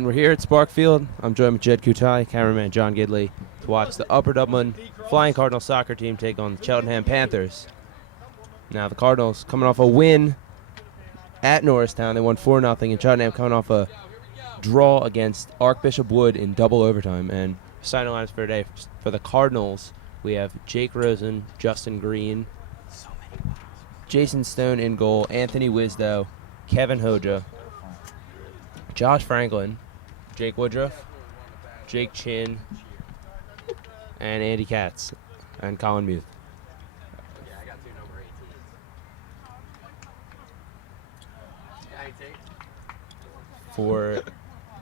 And we're here at Spark Field. I'm joined with Jed Kutai, cameraman John Gidley, to watch the Upper Dublin Flying Cardinals soccer team take on the Cheltenham Panthers. Now the Cardinals coming off a win at Norristown. They won 4-0, and Cheltenham coming off a draw against Archbishop Wood in double overtime. And signing lines for today for the Cardinals, we have Jake Rosen, Justin Green, Jason Stone in goal, Anthony Wisdow, Kevin Hoja, Josh Franklin, Jake Woodruff, Jake Chin, and Andy Katz, and Colin Muth. Yeah, I got 2 number 18s. For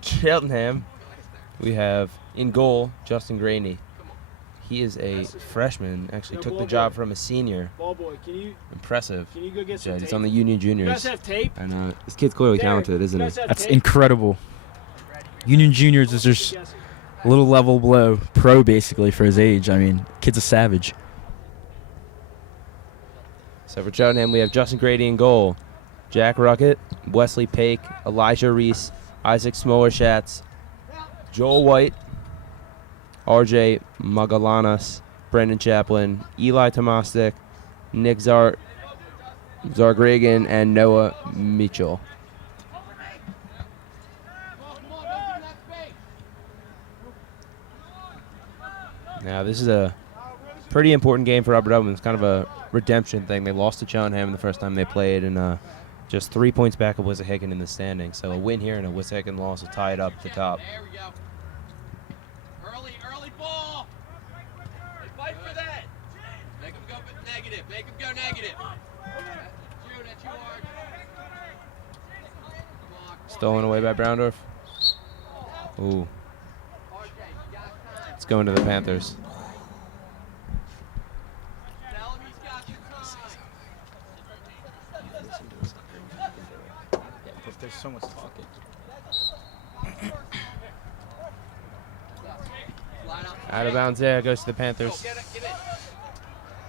Cheltenham, we have in goal Justin Graney. He is a freshman, actually took the job from a senior. Ball boy, Impressive. Can you go get some tape? He's on the Union Juniors. You guys have tape? And this kid's clearly talented, isn't he? That's incredible. Union Juniors is just a little level below pro, basically, for his age. I mean, kid's a savage. So for Cheltenham, we have Justin Grady in goal, Jack Ruckett, Wesley Pake, Elijah Reese, Isaac Smolerschatz, Joel White, RJ Magallanes, Brendan Chaplin, Eli Tomastik, Nick Zargregan, and Noah Mitchell. Now this is a pretty important game for Upper Dublin. It's kind of a redemption thing. They lost to Cheltenham the first time they played, and just 3 points back of Wissahickon in the standings. So a win here and a Wissahickon loss will tie it up at the top. There we go. Early ball. They fight for that. Make them go negative. Make them go negative. That's you, Arch. Stolen away by Browndorf. Ooh. It's going to the Panthers. Tell him he's got your time. There's so much talking. Out of bounds there, goes to the Panthers.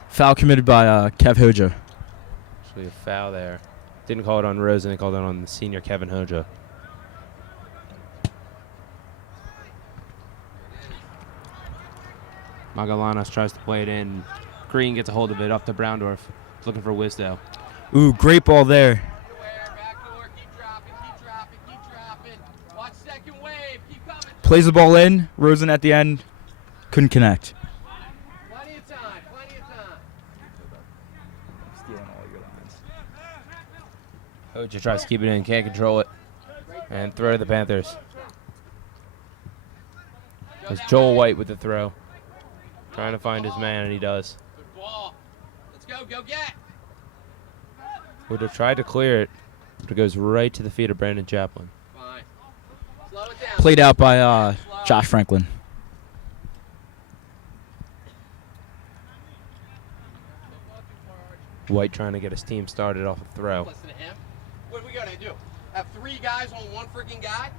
Foul committed by Kev Hoja. Actually a foul there. Didn't call it on Rosen, they called it on the senior Kevin Hoja. Magallanes tries to play it in. Green gets a hold of it, up to Browndorf. Looking for Wisdow. Ooh, great ball there. Watch second wave. Keep coming. Plays the ball in. Rosen at the end. Couldn't connect. Plenty of time. Stealing all your lines. Hoja tries to keep it in, can't control it. And throw to the Panthers. It's Joel White with the throw. Trying to find his man, and he does. Good ball. Let's go. Go get. Would have tried to clear it, but it goes right to the feet of Brandon Chaplin. Fine. Slow it down. Played out by Josh Franklin. White trying to get his team started off a throw. Listen to him. What are we gonna do? Have 3 guys on 1 freaking guy?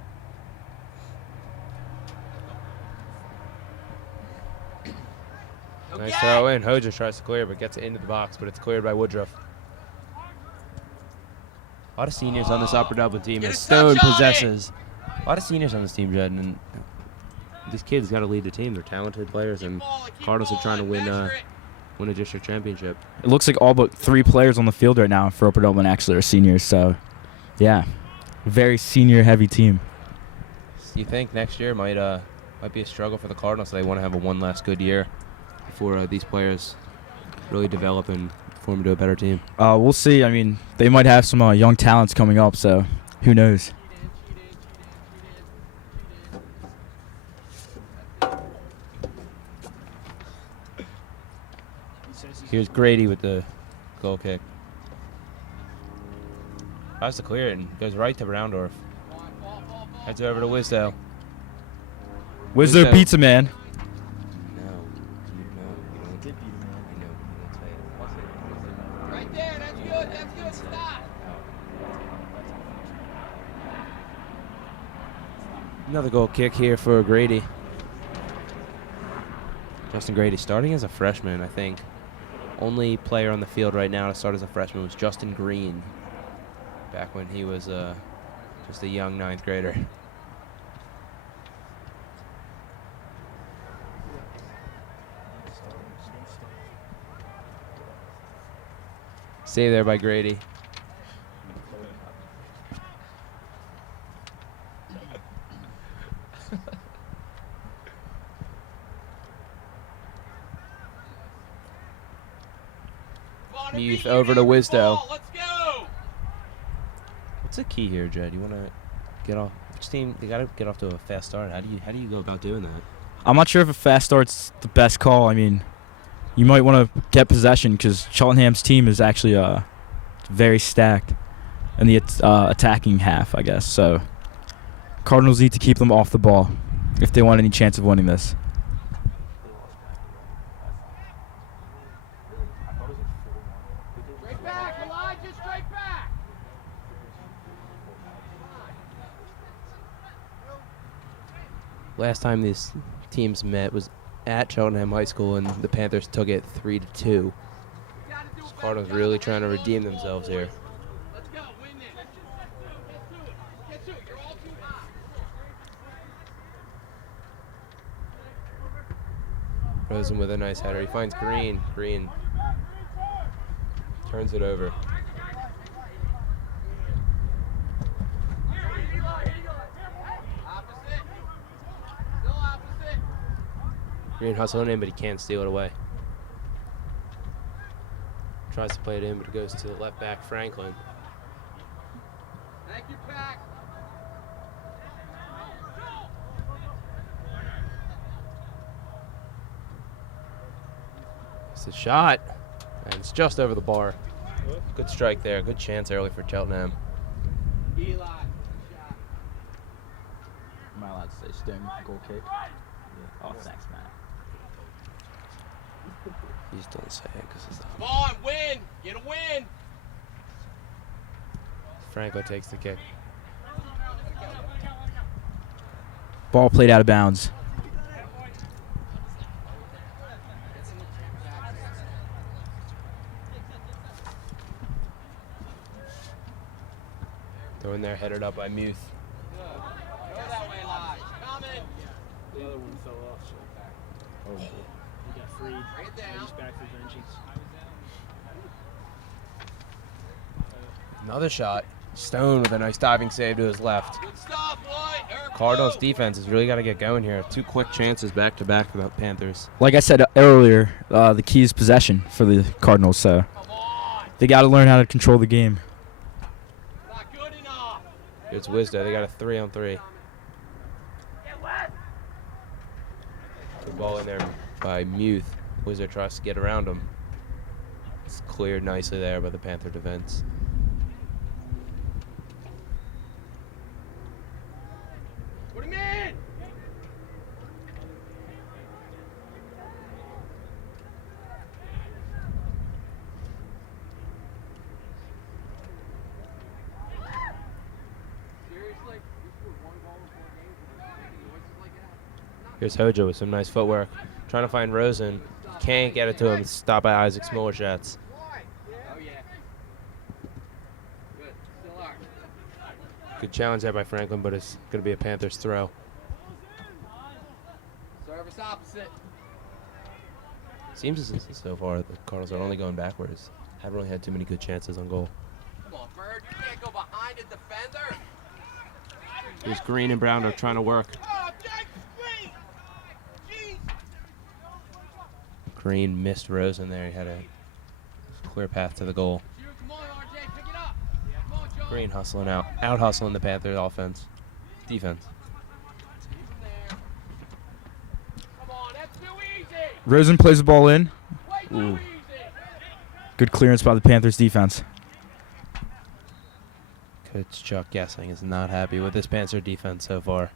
Nice throw in. Hoja tries to clear, but gets it into the box, but it's cleared by Woodruff. A lot of seniors on this Upper Dublin team, Get as a Stone touch on it. possesses. A lot of seniors on this team, Jed, and these kids got to lead the team. They're talented players, and Cardinals are trying to win a district championship. It looks like all but 3 players on the field right now for Upper Dublin actually are seniors. So, yeah, very senior-heavy team. You think next year might be a struggle for the Cardinals? So they want to have one last good year before these players really develop and form into a better team. We'll see. I mean, they might have some young talents coming up, so who knows? Here's Grady with the goal kick. Tries to clear it and goes right to Browndorf. Heads over to Wisdow. Wisdow beats a man. Right there. That's good. Stop. Another goal kick here for Grady. Justin Grady starting as a freshman, I think. Only player on the field right now to start as a freshman was Justin Green, back when he was just a young 9th grader. Save there by Grady. Muth over to Wisdo. Let's go. What's the key here, Jed? You want to get off? Which team? They got to get off to a fast start. How do you go about doing that? I'm not sure if a fast start's the best call. I mean, you might want to get possession because Cheltenham's team is actually very stacked in the attacking half, I guess. So Cardinals need to keep them off the ball if they want any chance of winning this. Straight back, Elijah, straight back. Last time these teams met was at Cheltenham High School, and the Panthers took it 3-2. So Cardinals really trying to redeem themselves here. Let's go, win this. Get to it. You're all too high. Rosen with a nice header. He finds Green. Green turns it over. Opposite. Still opposite. Green hustling in, but he can't steal it away. Tries to play it in, but it goes to the left back, Franklin. Thank you, Pack. It's a shot, and it's just over the bar. Good strike there. Good chance early for Cheltenham. Eli, shot. Am I allowed to say sting goal kick? Yeah. Oh, thanks, Matt. You just don't say it because it's Come on, win. Get a win. Franco takes the kick. Ball played out of bounds. Throw in there, headed up by Muth. Go that way, Eli. Coming. The other one fell off, so he got freed. Bring it down. He's back for vengeance. Another shot. Stone with a nice diving save to his left. Good stop, White. Cardinals defense has really got to get going here. 2 quick chances back to back for the Panthers. Like I said earlier, the key is possession for the Cardinals, so Come on. they got to learn how to control the game. Not good enough. Here's Wisdo. They got a 3-on-3. Good ball in there by Muth. Wisdo tries to get around him. It's cleared nicely there by the Panther defense. Put him in. Seriously? You scored 1 goal in 4 games and you're making noises like that? Here's Hojo with some nice footwork. Trying to find Rosen. Can't get it to him. Stopped by Isaac Smollershatz. Oh, yeah. Good. Still are. Good challenge there by Franklin, but it's going to be a Panthers throw. Service opposite. Seems as if so far the Cardinals are only going backwards. Haven't really had too many good chances on goal. Come on, Bird. You can't go behind a defender. Here's Green and Brown are trying to work. Oh, Jake, Green. Jeez. Green missed Rosen there. He had a clear path to the goal. Shoot, come on, RJ. Pick it up. Come on, John. Green hustling out hustling the Panthers offense. Defense. Keep him there. Come on, that's too easy. Rosen plays the ball in. Way too Ooh. easy. Good clearance by the Panthers defense. Coach Chuck Gessing is not happy with this Panther defense so far.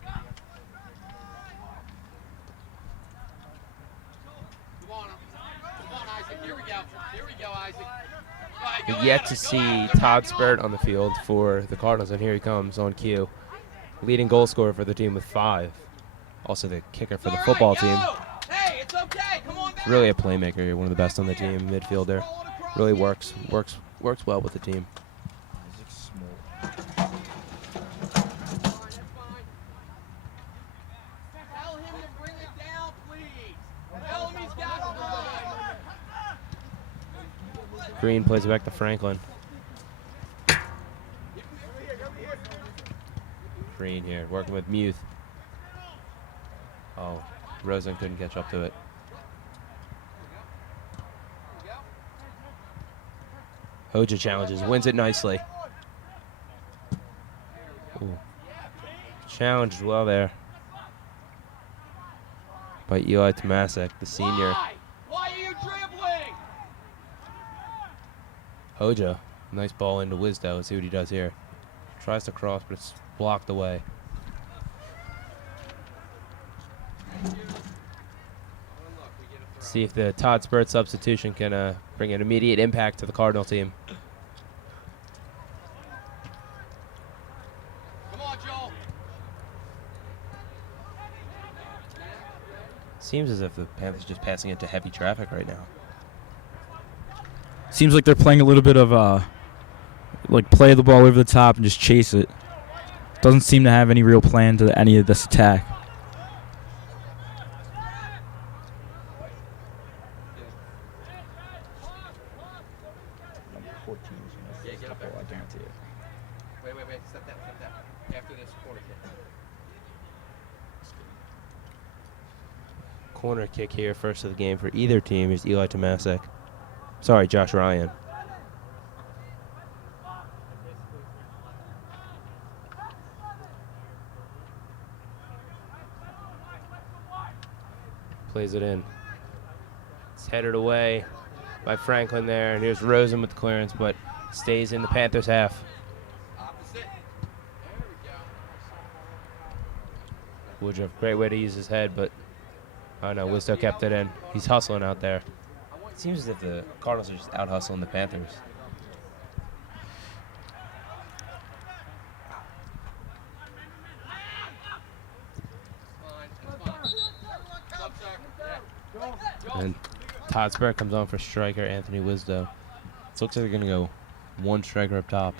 Come on, Isaac. Here we go. Here we go, Isaac. All right, go We've yet at to him, go see at him. Todd Spurt on the field for the Cardinals, and here he comes on cue. Leading goal scorer for the team with 5. Also the kicker for the All right, football go. team. Hey, it's okay. Come on back. Really a playmaker, one of the best on the team, midfielder. Really works well with the team. Tell him to bring it down, please. Tell him he's got time. Green plays it back to Franklin. Green here, working with Muth. Oh, Rosen couldn't catch up to it. Hoja challenges, wins it nicely. Ooh. Challenged well there by Eli Tomasek, the senior. Why are you dribbling? Hoja, nice ball into Wisdo. Let's see what he does here. Tries to cross, but it's blocked away. See if the Todd Spurt substitution can bring an immediate impact to the Cardinal team. Come on, Joel. Seems as if the Panthers are just passing into heavy traffic right now. Seems like they're playing a little bit of like play the ball over the top and just chase it. Doesn't seem to have any real plan to any of this attack. Wait. Step that. After this corner kick. Corner kick here, first of the game for either team is Eli Tomasek. Sorry, Josh Ryan. Plays it in. It's headed away by Franklin there, and here's Rosen with the clearance, but stays in the Panthers' half. Opposite. There we go. Woodruff, great way to use his head, but oh no, Wisdo kept it in. He's hustling out there. It seems as if the Cardinals are just out hustling the Panthers. And Todd Spurt comes on for striker Anthony Wisdo. It looks like they're going to go one striker up top.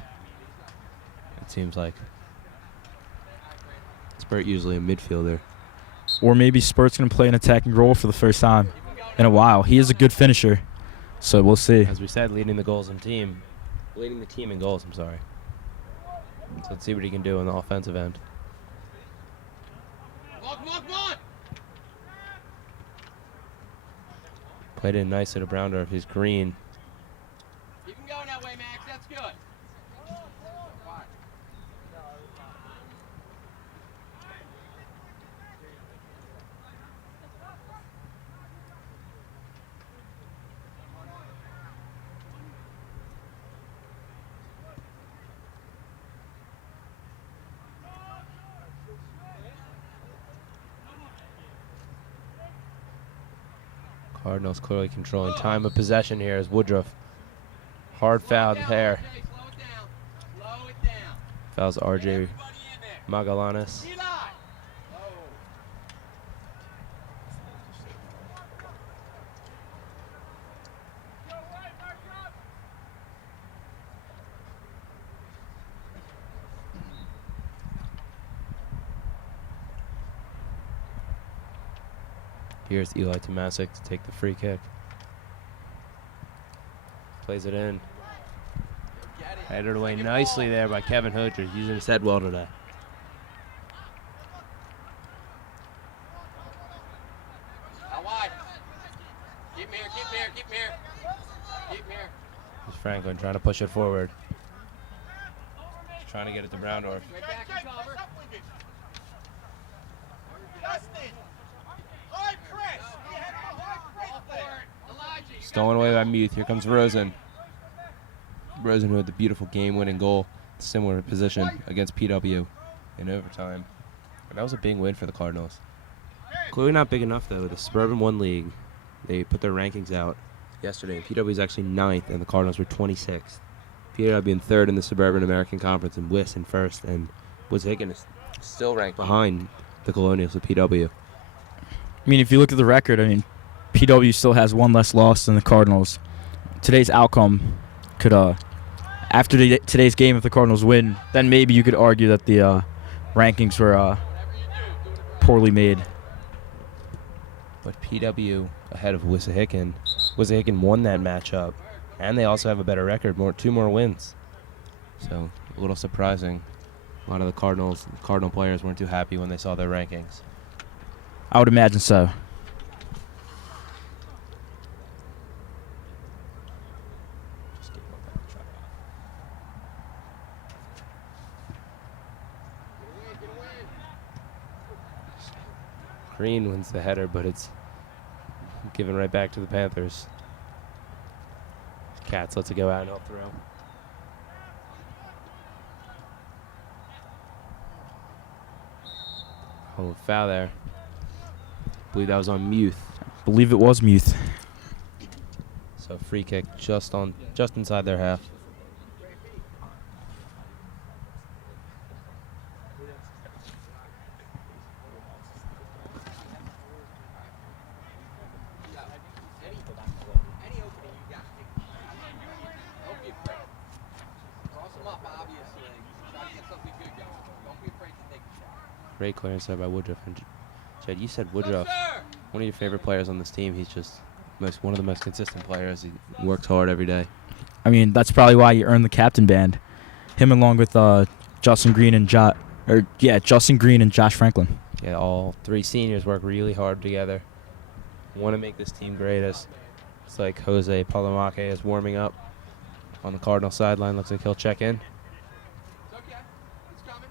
It seems like. Spurt usually a midfielder. Or maybe Spurt's going to play an attacking role for the first time in a while. He is a good finisher, so we'll see. As we said, leading the team in goals, I'm sorry. So let's see what he can do on the offensive end. Come on! Played in nicely to Browndorf. He's Green. Keep him going that way, Max. That's good. Cardinals clearly controlling time of possession here as Woodruff. Hard foul there. Slow it down. Fouls RJ Everybody in there. Magallanes. Eli. Here's Eli Tomasek to take the free kick. Plays it in. Headed away nicely there by Kevin Hoja. He's using his head well today. Out wide. Keep him here. Here's Franklin trying to push it forward. He's trying to get it to Browndorf. Right back and cover. Stolen away by Muth. Here comes Rosen. Rosen who had the beautiful game-winning goal. Similar position against PW in overtime. And that was a big win for the Cardinals. Clearly not big enough, though. The Suburban 1 League, they put their rankings out yesterday. PW is actually 9th, and the Cardinals were 26th. PW in 3rd in the Suburban American Conference, and WIS in 1st. And Wishigan is still ranked behind the Colonials with PW. I mean, if you look at the record, PW still has one less loss than the Cardinals. Today's outcome could, after today's game, if the Cardinals win, then maybe you could argue that the rankings were poorly made. But PW ahead of Wissahickon. Wissahickon won that matchup And they also have a better record, 2 more wins. So a little surprising. A lot of the Cardinal players weren't too happy when they saw their rankings. I would imagine so. Green wins the header, but it's given right back to the Panthers. Katz lets it go out and up throw. Oh, foul there. I believe that was on Muth. Believe it was Muth. So free kick just inside their half. Any opening you got, don't be afraid. Cross them up, obviously. Try to get something good going. Don't be afraid to take a shot. Great clearance there by Woodruff. And Jed, you said Woodruff, Sir! one of your favorite players on this team. He's just one of the most consistent players. He works hard every day. I mean, that's probably why you earned the captain band. Him along with Justin Green and Justin Green and Josh Franklin. Yeah, all 3 seniors work really hard together. Want to make this team great. It's like Jose Palomake is warming up on the Cardinal sideline. Looks like he'll check in. It's okay. It's coming.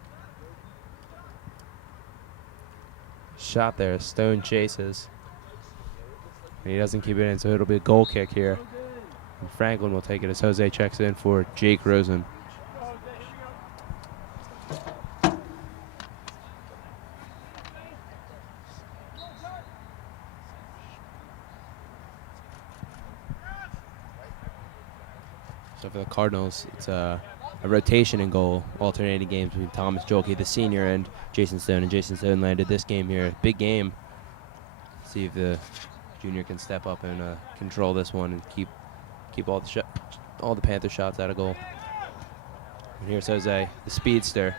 Shot there. Stone chases. And he doesn't keep it in, so it'll be a goal kick here. And Franklin will take it as Jose checks in for Jake Rosen. So for the Cardinals, it's a rotation in goal, alternating games between Thomas Jolke, the senior, and Jason Stone. And Jason Stone landed this game here. Big game. See if the junior can step up and control this one and keep all the Panther shots out of goal. And here's Jose, the speedster.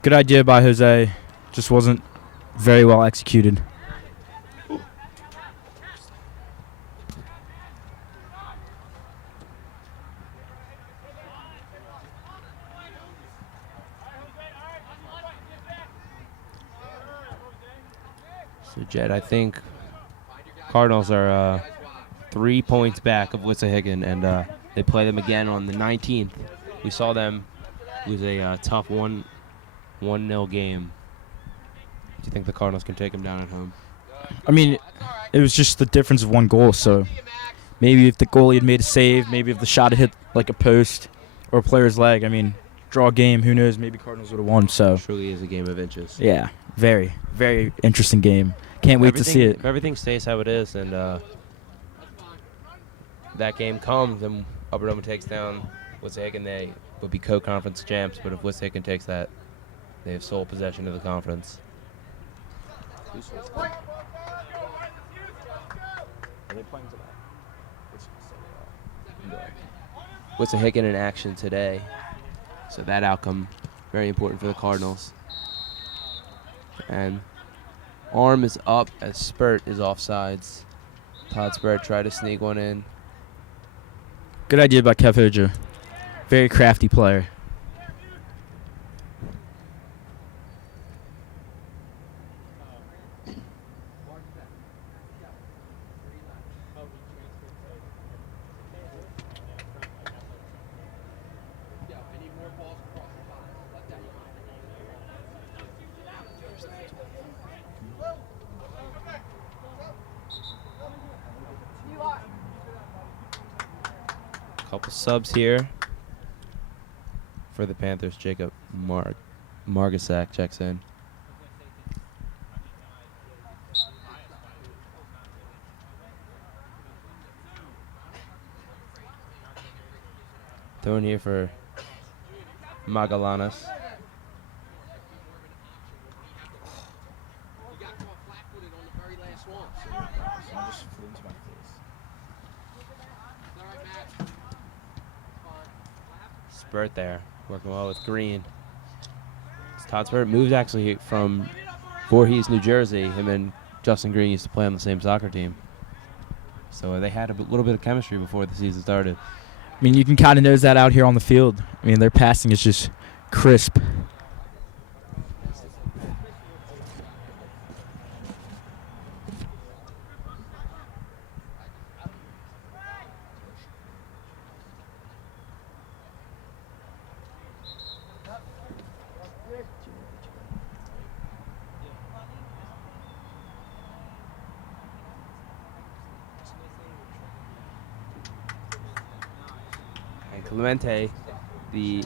Good idea by Jose. Just wasn't very well executed. So Jed, I think Cardinals are 3 points back of Wissahickon, and they play them again on the 19th. We saw them lose a tough 1-0 game. Do you think the Cardinals can take them down at home? I mean, it was just the difference of 1 goal, so maybe if the goalie had made a save, maybe if the shot had hit like a post or a player's leg, I mean, draw game, who knows, maybe Cardinals would have won. So It truly is a game of inches. yeah, very, very interesting game. Can't wait to see it. If everything stays how it is, and that game comes, and Upper Doma takes down Wissahickon, they would be co-conference champs. But if Wissahickon takes that, they have sole possession of the conference. Wissahickon in action today, so that outcome very important for the Cardinals. And arm is up as Spurt is offsides. Todd Spurt tried to sneak one in. Good idea by Kev Hoja. Very crafty player. Couple subs here for the Panthers. Jacob Margasak checks in. Thrown here for Magallanes. You got caught flat-footed on the very last one. Just flew into my face. It's all right, Matt. Spurt there, working well with Green. Todd Spurt moved actually from Voorhees, New Jersey. Him and Justin Green used to play on the same soccer team. So they had a little bit of chemistry before the season started. I mean, you can kind of notice that out here on the field. I mean, their passing is just crisp. And Clemente, the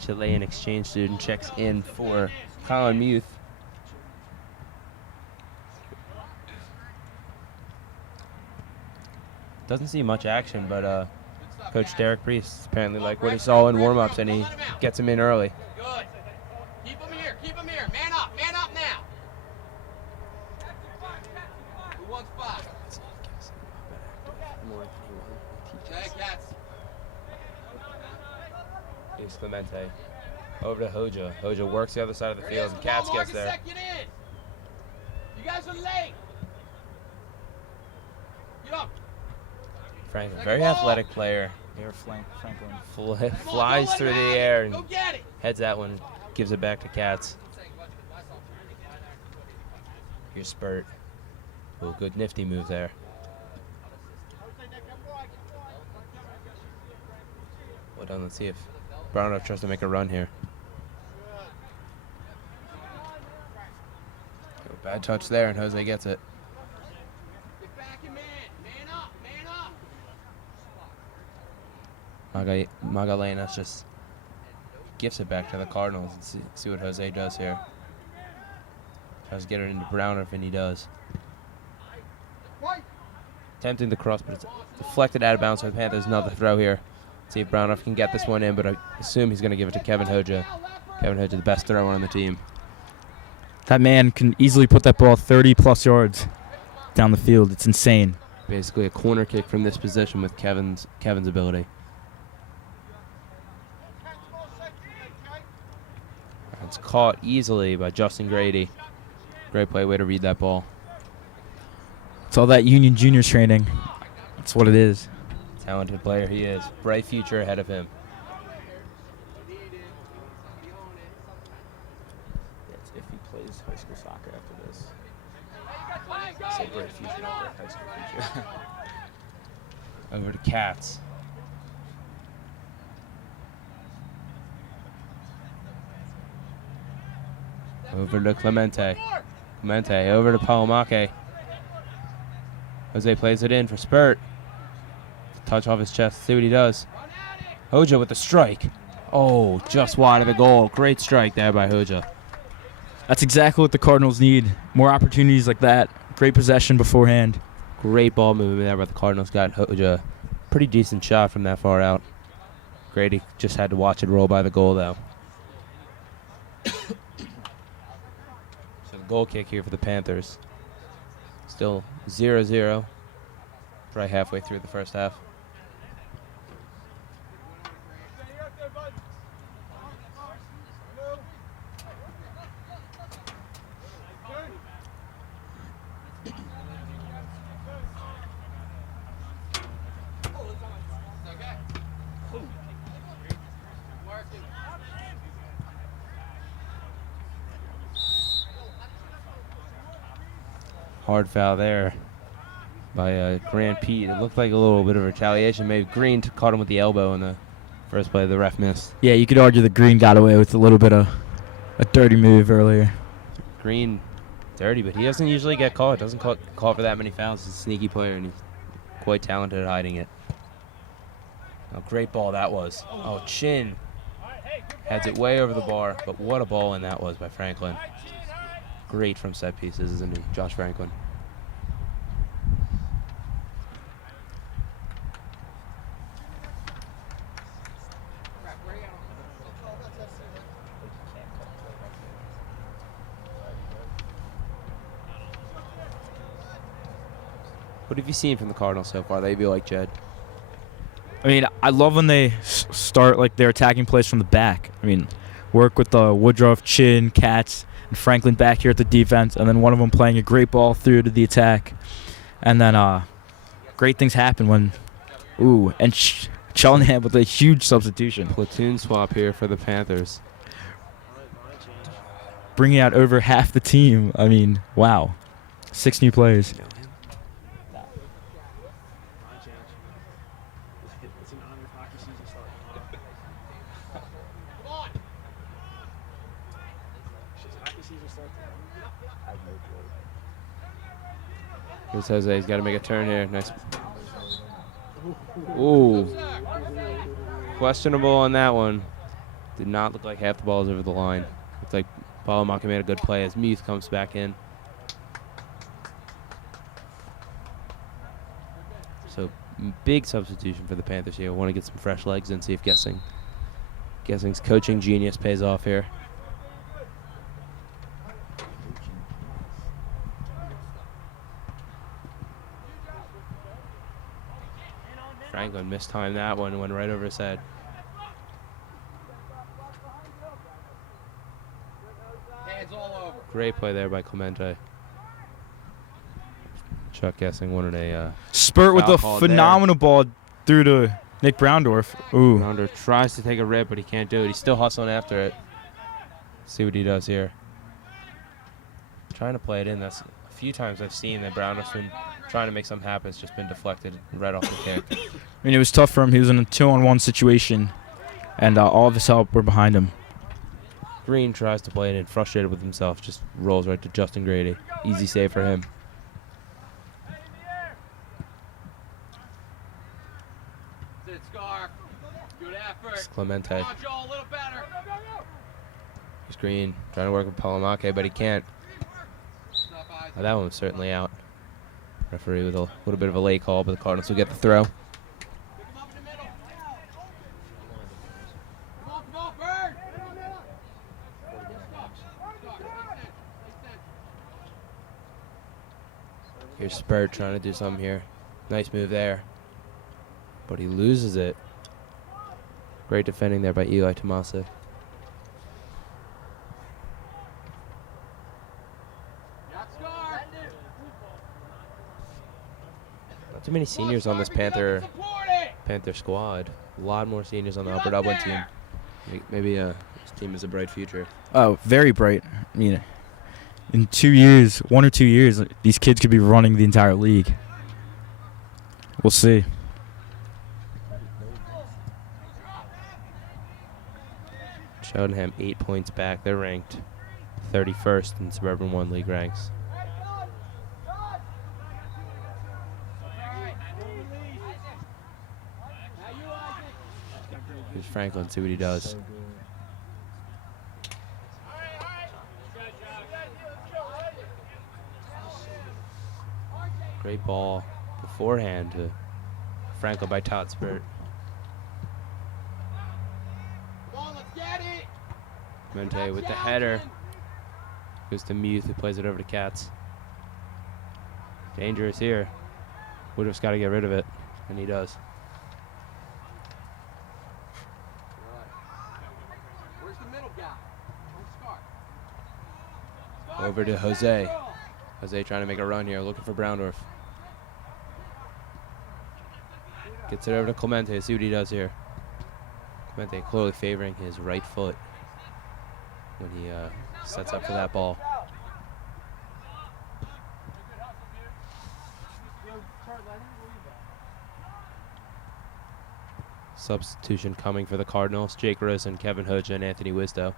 Chilean exchange student, checks in for Colin Muth. Doesn't see much action, but Coach Derek Priest apparently liked what he saw in warm-ups, and he gets him in early. Good. Keep him here. Keep him here. Man up now. Who wants 5? Okay, Cats. Here's Clemente. Over to Hoja. Hoja works the other side of the field, and Katz gets there. Second in. You guys are late. Get up. Franklin, very athletic player. Franklin. Flies through the air and Go get it. heads that one, gives it back to Katz. Here's Spurt. Oh, good nifty move there. Well done. Let's see if Brownell tries to make a run here. Oh, bad touch there, and Jose gets it. Get back and man. Man up. Magalenas just gifts it back to the Cardinals and see what Jose does here. Tries to get it into Browner, and he does. Attempting the cross, but it's deflected out of bounds for the Panthers. Another throw here. See if Browner can get this one in, but I assume he's going to give it to Kevin Hoja. Kevin Hoja, the best thrower on the team. That man can easily put that ball 30-plus yards down the field. It's insane. Basically a corner kick from this position with Kevin's ability. It's caught easily by Justin Grady. Great play, way to read that ball. It's all that Union Juniors training. That's what it is. Talented player he is. Bright future ahead of him. That's if he plays high school soccer after this. Say bright future, not bright high school future. Over to Katz. Over to Clemente. Clemente over to Palomake. Jose plays it in for Spurt. Touch off his chest. See what he does. Hoja with the strike. Oh, just wide of the goal. Great strike there by Hoja. That's exactly what the Cardinals need. More opportunities like that. Great possession beforehand. Great ball movement there by the Cardinals. Got Hoja. Pretty decent shot from that far out. Grady just had to watch it roll by the goal, though. So goal kick here for the Panthers. Still 0-0. Right halfway through the first half. Hard foul there by Grant Pete. It looked like a little bit of retaliation. Maybe Green caught him with the elbow in the first play. The ref missed. Yeah, you could argue that Green got away with a little bit of a dirty move earlier. Green, dirty, but he doesn't usually get caught. Doesn't call for that many fouls. He's a sneaky player, and he's quite talented at hiding it. Oh, great ball that was. Oh, Chin heads it way over the bar, but what a ball in that was by Franklin. Great from set pieces, isn't he, Josh Franklin? What have you seen from the Cardinals so far that you like, Jed? I mean, I love when they start like their attacking plays from the back. I mean, work with the Woodruff, Chin, Katz, and Franklin back here at the defense, and then one of them playing a great ball through to the attack. And then great things happen when, and Cheltenham with a huge substitution. Platoon swap here for the Panthers. Bringing out over half the team. I mean, wow. 6 new players. My chance. It's an honor if hockey season starting tomorrow. Come on. Shit, hockey season starts tomorrow. Here's Jose. He's got to make a turn here. Nice. Ooh. Questionable on that one. Did not look like half the ball was over the line. Looked like Balamaka made a good play as Muth comes back in. So big substitution for the Panthers here. Want to get some fresh legs in, see if Guessing's coaching genius pays off here. Franklin mistimed that one, went right over his head. Hands all over. Great play there by Clemente. Chuck Guessing wanted a Spurt with foul a called phenomenal ball through to Nick Browndorf. Ooh. Rounder tries to take a rip, but he can't do it. He's still hustling after it. See what he does here. Trying to play it in. That's a few times I've seen that Browndorf's been trying to make something happen. It's just been deflected right off the kick. I mean, it was tough for him. He was in a 2-on-1 situation, and all of his help were behind him. Green tries to play it in, frustrated with himself, just rolls right to Justin Grady. Easy save for him. Sit, Scar. Good effort. It's Clemente. Come on, Joel, a little better. Here's Green trying to work with Palamake, but he can't. Stop, Isaac. That one was certainly out. Referee with a little bit of a late call, but the Cardinals will get the throw. Pick him up in the middle. Come on, Bird. Here's Spurt trying to do something here. Nice move there. But he loses it. Great defending there by Eli Tomasic. Got Scar. Not too many seniors on this Panther squad. A lot more seniors on the Upper Dublin team. Maybe this team has a bright future. Oh, very bright. I mean, in 2 years, 1 or 2 years, these kids could be running the entire league. We'll see. Cheltenham 8 points back. They're ranked 31st in Suburban 1 league ranks. Here's Franklin, see what he does. Great ball beforehand to Franklin by Todd Spurt. Come on, let's get it. Mente with the header. Goes to Muth, who plays it over to Katz. Dangerous here. Woodruff's got to get rid of it, and he does. Where's the middle guy? Where's Scar? Over to Jose. Jose trying to make a run here, looking for Browndorf. Gets it over to Clemente, see what he does here. Clemente clearly favoring his right foot when he sets up for that ball. Substitution coming for the Cardinals. Jake Rosen, Kevin Hoja, and Anthony Wisdo.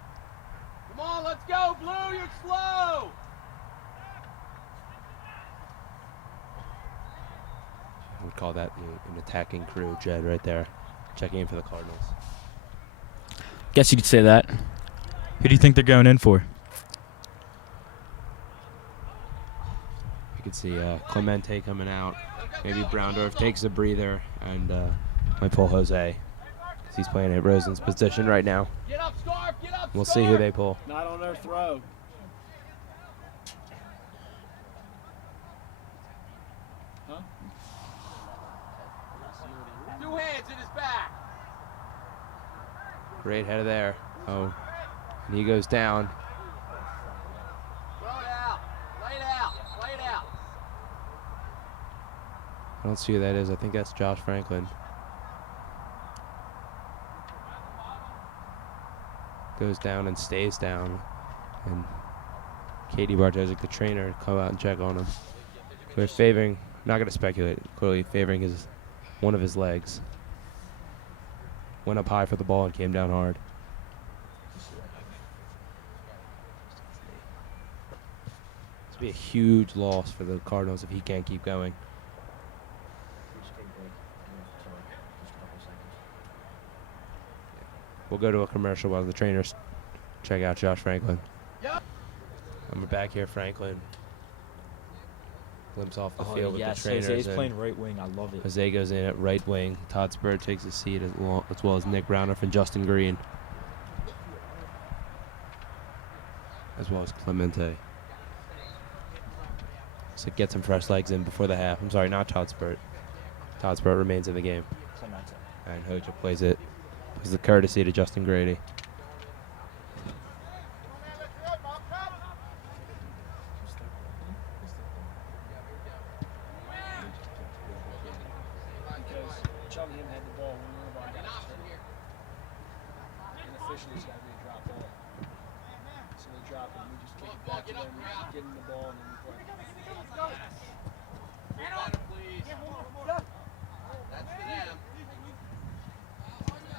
Come on, let's go, Blue. You're slow. I would call that an attacking crew, Jed, right there. Checking in for the Cardinals. Guess you could say that. Who do you think they're going in for? You can see Clemente coming out. Maybe Browndorf takes a breather and might pull Jose, because he's playing at Rosen's position right now. Get up, Scarf. Get up, We'll see who they pull. Not on their throw. Huh? 2 hands in his back. Great header there. Oh, and he goes down. I don't see who that is. I think that's Josh Franklin. Goes down and stays down. And Katie Bartoszek, the trainer, come out and check on him. We're favoring, not going to speculate, clearly favoring one of his legs. Went up high for the ball and came down hard. This would be a huge loss for the Cardinals if he can't keep going. We'll go to a commercial while the trainers check out Josh Franklin. And we're back here, Franklin. Glimpse off the field with the trainers. Jose's playing right wing. I love it. Jose goes in at right wing. Todd Spurr takes a seat as well as Nick Browner and Justin Green. As well as Clemente. So get some fresh legs in before the half. I'm sorry, not Todd Spurr. Todd Spurr remains in the game. Clemente. And Hoja plays it. Plays the courtesy to Justin Grady. Cheltenham had the ball when one of our guys was hit. And officially it's got to be a drop ball. So they drop it and we just kick it back to them. We get them the ball and then we play.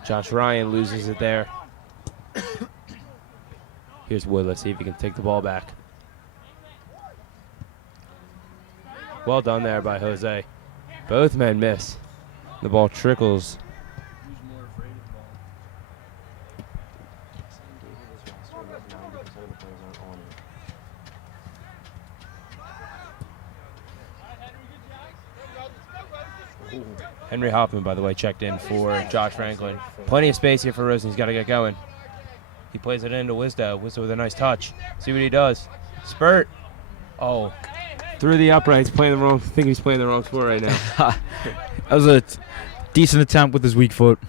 Josh Ryan loses it there. Here's Wood. Let's see if he can take the ball back. Well done there by Jose. Both men miss. The ball trickles. Who's more afraid of the ball? Henry Hoffman, by the way, checked in for Josh Franklin. Plenty of space here for Rosen. He's got to get going. He plays it into Wisda. Wisda with a nice touch. See what he does. Spurt. Oh. Through the uprights. Playing the wrong. I think he's playing the wrong sport right now. That was a decent attempt with his weak foot.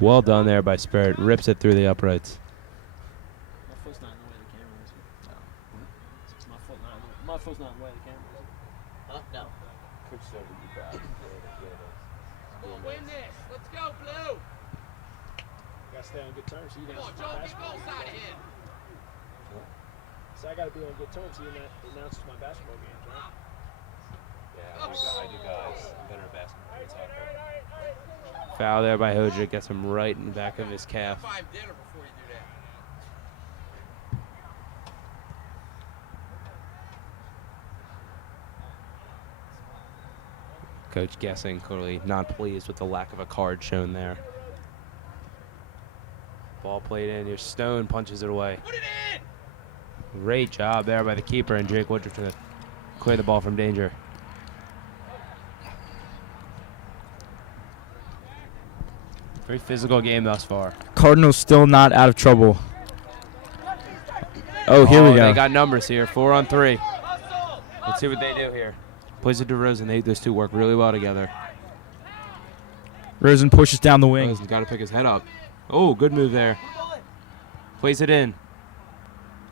Well done there by Spurt. Rips it through the uprights. My foot's not in the way of the camera, is it? No. My foot's not in the way of the camera, is it? Huh? No. We'll win this. Let's go, Blue. Gotta stay on good terms so you Come on, announce my Joe, keep basketball goal game. side of him. So I gotta be on good terms so you announce my basketball games, right? Yeah, I do guys. Better basketball than soccer. Foul there by Hoja. Gets him right in the back of his calf. Buy him dinner before you do that. Coach guessing, clearly not pleased with the lack of a card shown there. Ball played in. Your Stone punches it away. Put it in! Great job there by the keeper and Jake Woodruff to clear the ball from danger. Very physical game thus far. Cardinals still not out of trouble. Oh, here we go. They got numbers here. 4-on-3. Let's see what they do here. Plays it to Rosen. Those two work really well together. Rosen pushes down the wing. Rosen's got to pick his head up. Oh, good move there. Plays it in.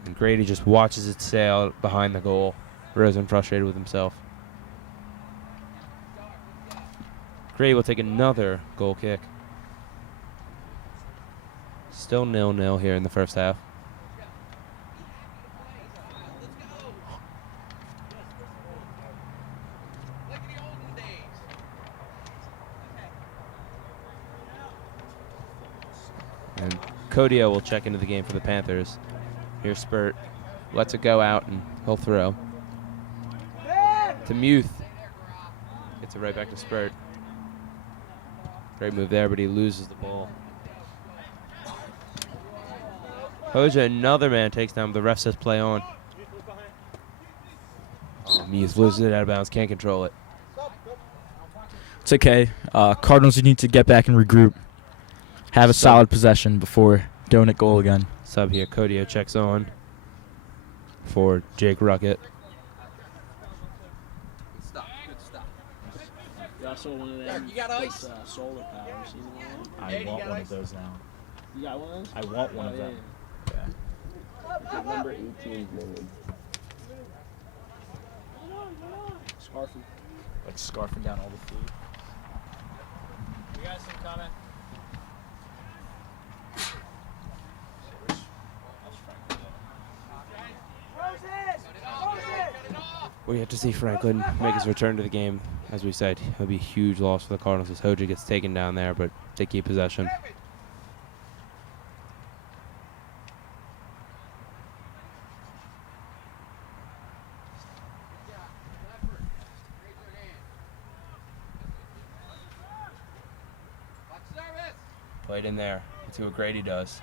And Grady just watches it sail behind the goal. Rosen frustrated with himself. Grady will take another goal kick. Still 0-0 here in the first half. Like in the olden days. And Codio will check into the game for the Panthers. Here's Spurt. Lets it go out, and he'll throw. To Muth. Gets it right back to Spurt. Great move there, but he loses the ball. Hoja, another man, takes down. The ref says play on. Oh, Muth loses it out of bounds. Can't control it. It's okay. Cardinals need to get back and regroup. Have a solid possession before doing it goal again. Sub here. Codio checks on for Jake Ruckett. Good stuff. Good stuff. Yeah, I saw one of them. You got ice? Solar power. You seen one of them? I want one of those now. You got one of those? I want one of them. Number 18. Scarfy. Like scarfing down all the food. You guys some comment? We get to see Franklin make his return to the game. As we said, it'll be a huge loss for the Cardinals as Hoja gets taken down there, but they keep possession. Played in there. Let's see what Grady does.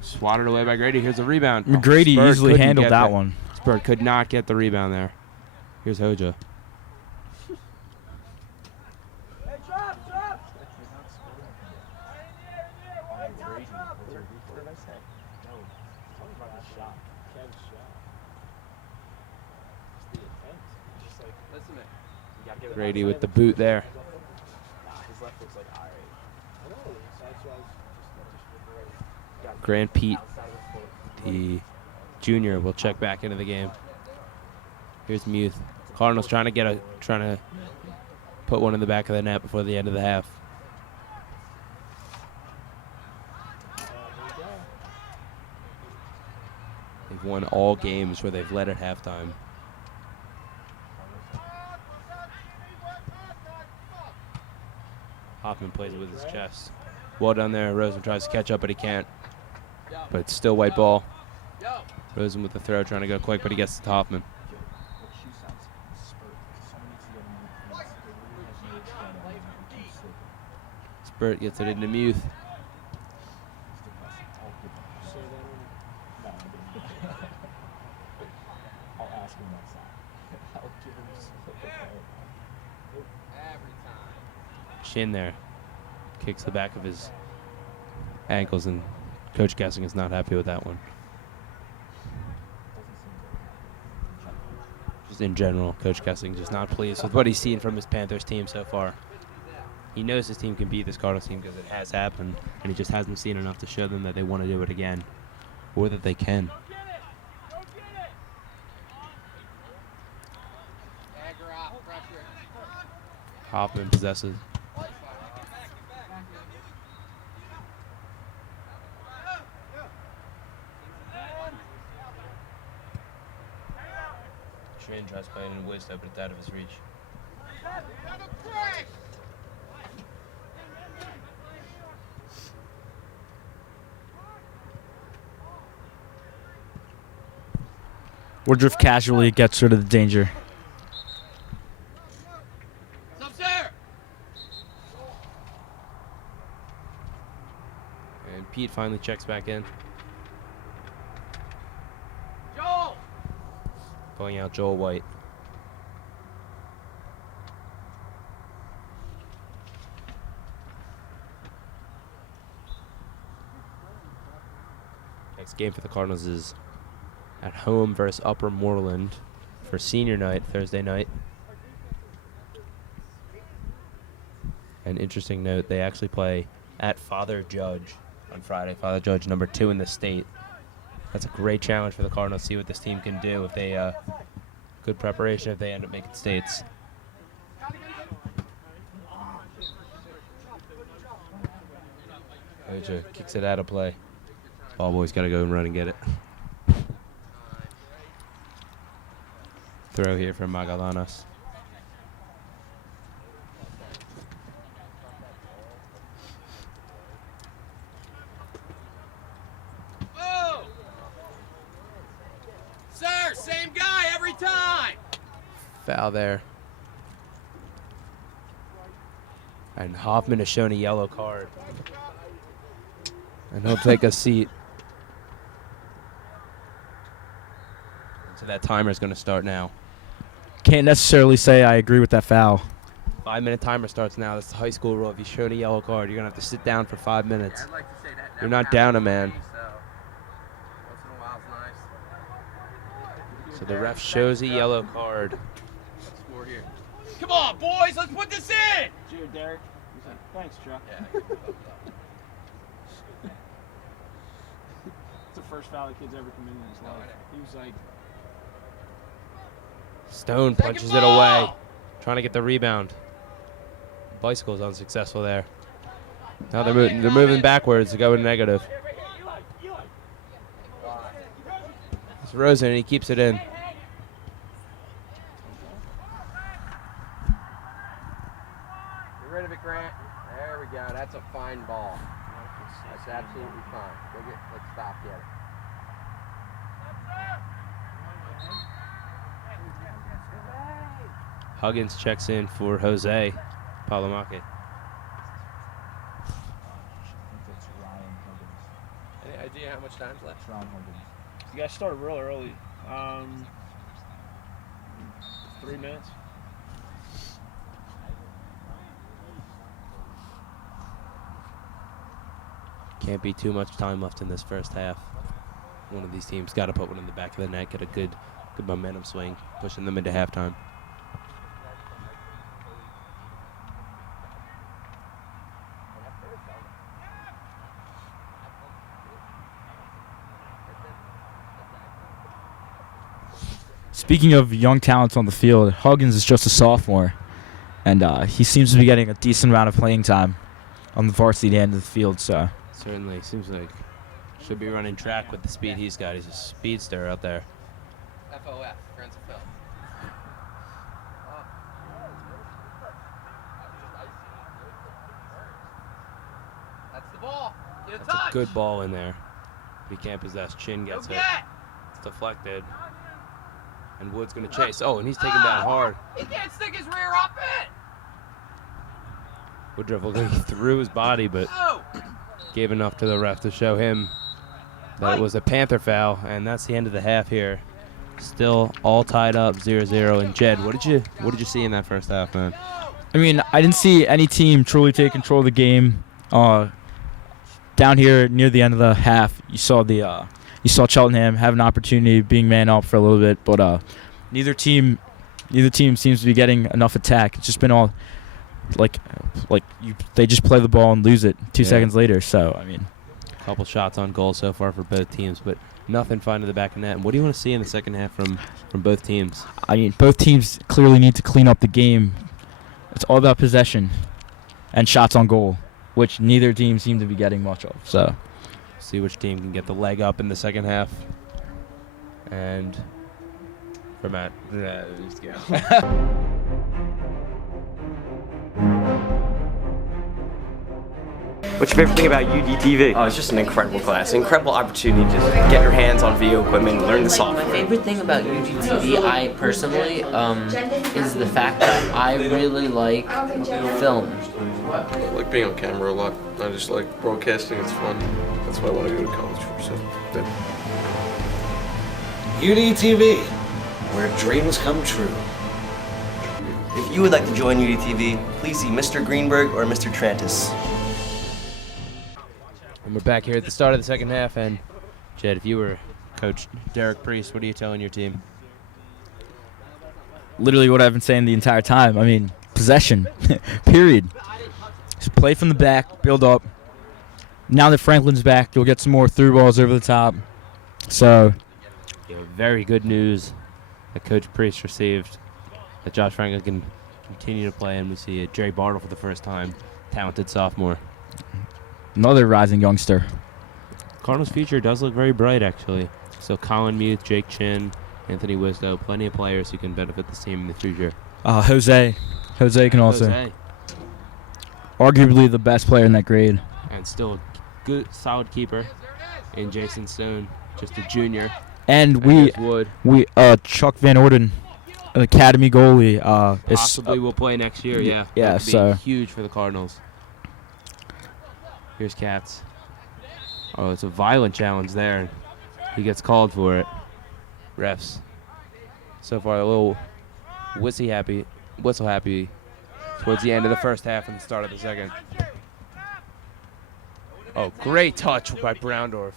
Swatted away by Grady. Here's the rebound. Grady Spurd easily couldn't handled get that one. Spurd could not get the rebound there. Here's Hoja. Grady with the boot there. Grant Pete, the junior, will check back into the game. Here's Muth. Cardinals trying to put one in the back of the net before the end of the half. They've won all games where they've led at halftime. Hoffman plays it with his chest. Well done there. Rosen tries to catch up, but he can't. But it's still white ball. Rosen with the throw, trying to go quick, but he gets to Hoffman. Spurt gets it into Muth. Shin there. Kicks the back of his ankles, and Coach Gessing is not happy with that one. Just in general, Coach Gessing just not pleased with what he's seen from his Panthers team so far. He knows his team can beat this Cardinals team because it has happened, and he just hasn't seen enough to show them that they want to do it again, or that they can. Hoffman possesses. Schmin tries playing in Wisto, but it's out of his reach. Woodruff casually gets rid of the danger. And Pete finally checks back in. Joel! Pulling out Joel White. Next game for the Cardinals is at home versus Upper Moreland for senior night, Thursday night. An interesting note, they actually play at Father Judge on Friday. Father Judge, number 2 in the state. That's a great challenge for the Cardinals. See what this team can do if they, good preparation if they end up making states. Oja kicks it out of play. Ball boy's got to go and run and get it. Throw here from Magallanes. Oh! Sir, same guy every time! Foul there. And Hoffman has shown a yellow card. And he'll take a seat. So that timer is going to start now. Can't necessarily say I agree with that foul. 5-minute timer starts now. That's the high school rule. If you showed a yellow card, you're going to have to sit down for 5 minutes. Yeah, I'd like to say that You're never not down a happens man. to me, so once in a while it's nice. So the ref shows a yellow card. Let's score here. Come on, boys, let's put this in! Cheers, Derek. He's like, thanks, Chuck. Yeah. It's the first foul the kid's ever committed in his life. He was like, Stone Second punches it ball! away. trying to get the rebound. Bicycle's unsuccessful there. Now they're moving backwards to go in negative. It's Rosen, and he keeps it in. Get rid of it, Grant. There we go. That's a fine ball. That's absolutely fine. Let's stop get it. Huggins checks in for Jose Palamaki. Any idea how much time's left? You guys started real early. 3 minutes. Can't be too much time left in this first half. One of these teams got to put one in the back of the net, get a good momentum swing, pushing them into halftime. Speaking of young talents on the field, Huggins is just a sophomore, and he seems to be getting a decent amount of playing time on the varsity end of the field. So Certainly, seems like should be running track with the speed he's got. He's a speedster out there. FOF, friends of Phil. That's the ball. Get a That's touch. a good ball in there. He can't possess. Chin gets Go it. get. It's deflected. And Wood's going to chase. Oh, and he's taken down hard. He can't stick his rear up it. Woodruff looked like he threw his body, but Oh. gave enough to the ref to show him that it was a Panther foul, and that's the end of the half here. Still all tied up 0-0. And Jed, what did you see in that first half, man? I mean, I didn't see any team truly take control of the game. Down here near the end of the half, you saw Cheltenham have an opportunity being man up for a little bit, but neither team seems to be getting enough attack. It's just been all they just play the ball and lose it 2 seconds later. So I mean, A couple shots on goal so far for both teams, but nothing finding the back of net. And what do you want to see in the second half from both teams? I mean, both teams clearly need to clean up the game. It's all about possession and shots on goal, which neither team seem to be getting much of. So See which team can get the leg up in the second half. And for Matt, just go. What's your favorite thing about UDTV? Oh, it's just an incredible class, incredible opportunity to just get your hands on video equipment, learn the software. My favorite thing about UGTV, I personally, is the fact that I really like film. I like being on camera a lot. I just like broadcasting, it's fun. That's why I want to go to college for, so yeah. UDTV, where dreams come true. If you would like to join UDTV, please see Mr. Greenberg or Mr. Trantis. And we're back here at the start of the second half. And Jed, if you were Coach Derek Priest, what are you telling your team? literally what I've been saying the entire time. I mean, possession, period. Just play from the back, build up. Now that Franklin's back, you'll get some more through balls over the top. So, Yeah, very good news that Coach Priest received, that Josh Franklin can continue to play, and we see Jerry Bartle for the first time, talented sophomore. another rising youngster. Cardinals' future does look very bright, actually. So Colin Muth, Jake Chin, Anthony Wisco, plenty of players who can benefit this team in the future. Jose can also. Jose, Arguably the best player in that grade. and still a good, solid keeper in Jason Stone, just a junior. And There's Wood. we Chuck Van Orden, an academy goalie, is Possibly will play next year, yeah. yeah, That could be so- huge for the Cardinals. Here's Katz. Oh, it's a violent challenge there. He gets called for it. Refs. So far, a little whistle happy towards the end of the first half and the start of the second. Oh, great touch by Browndorf.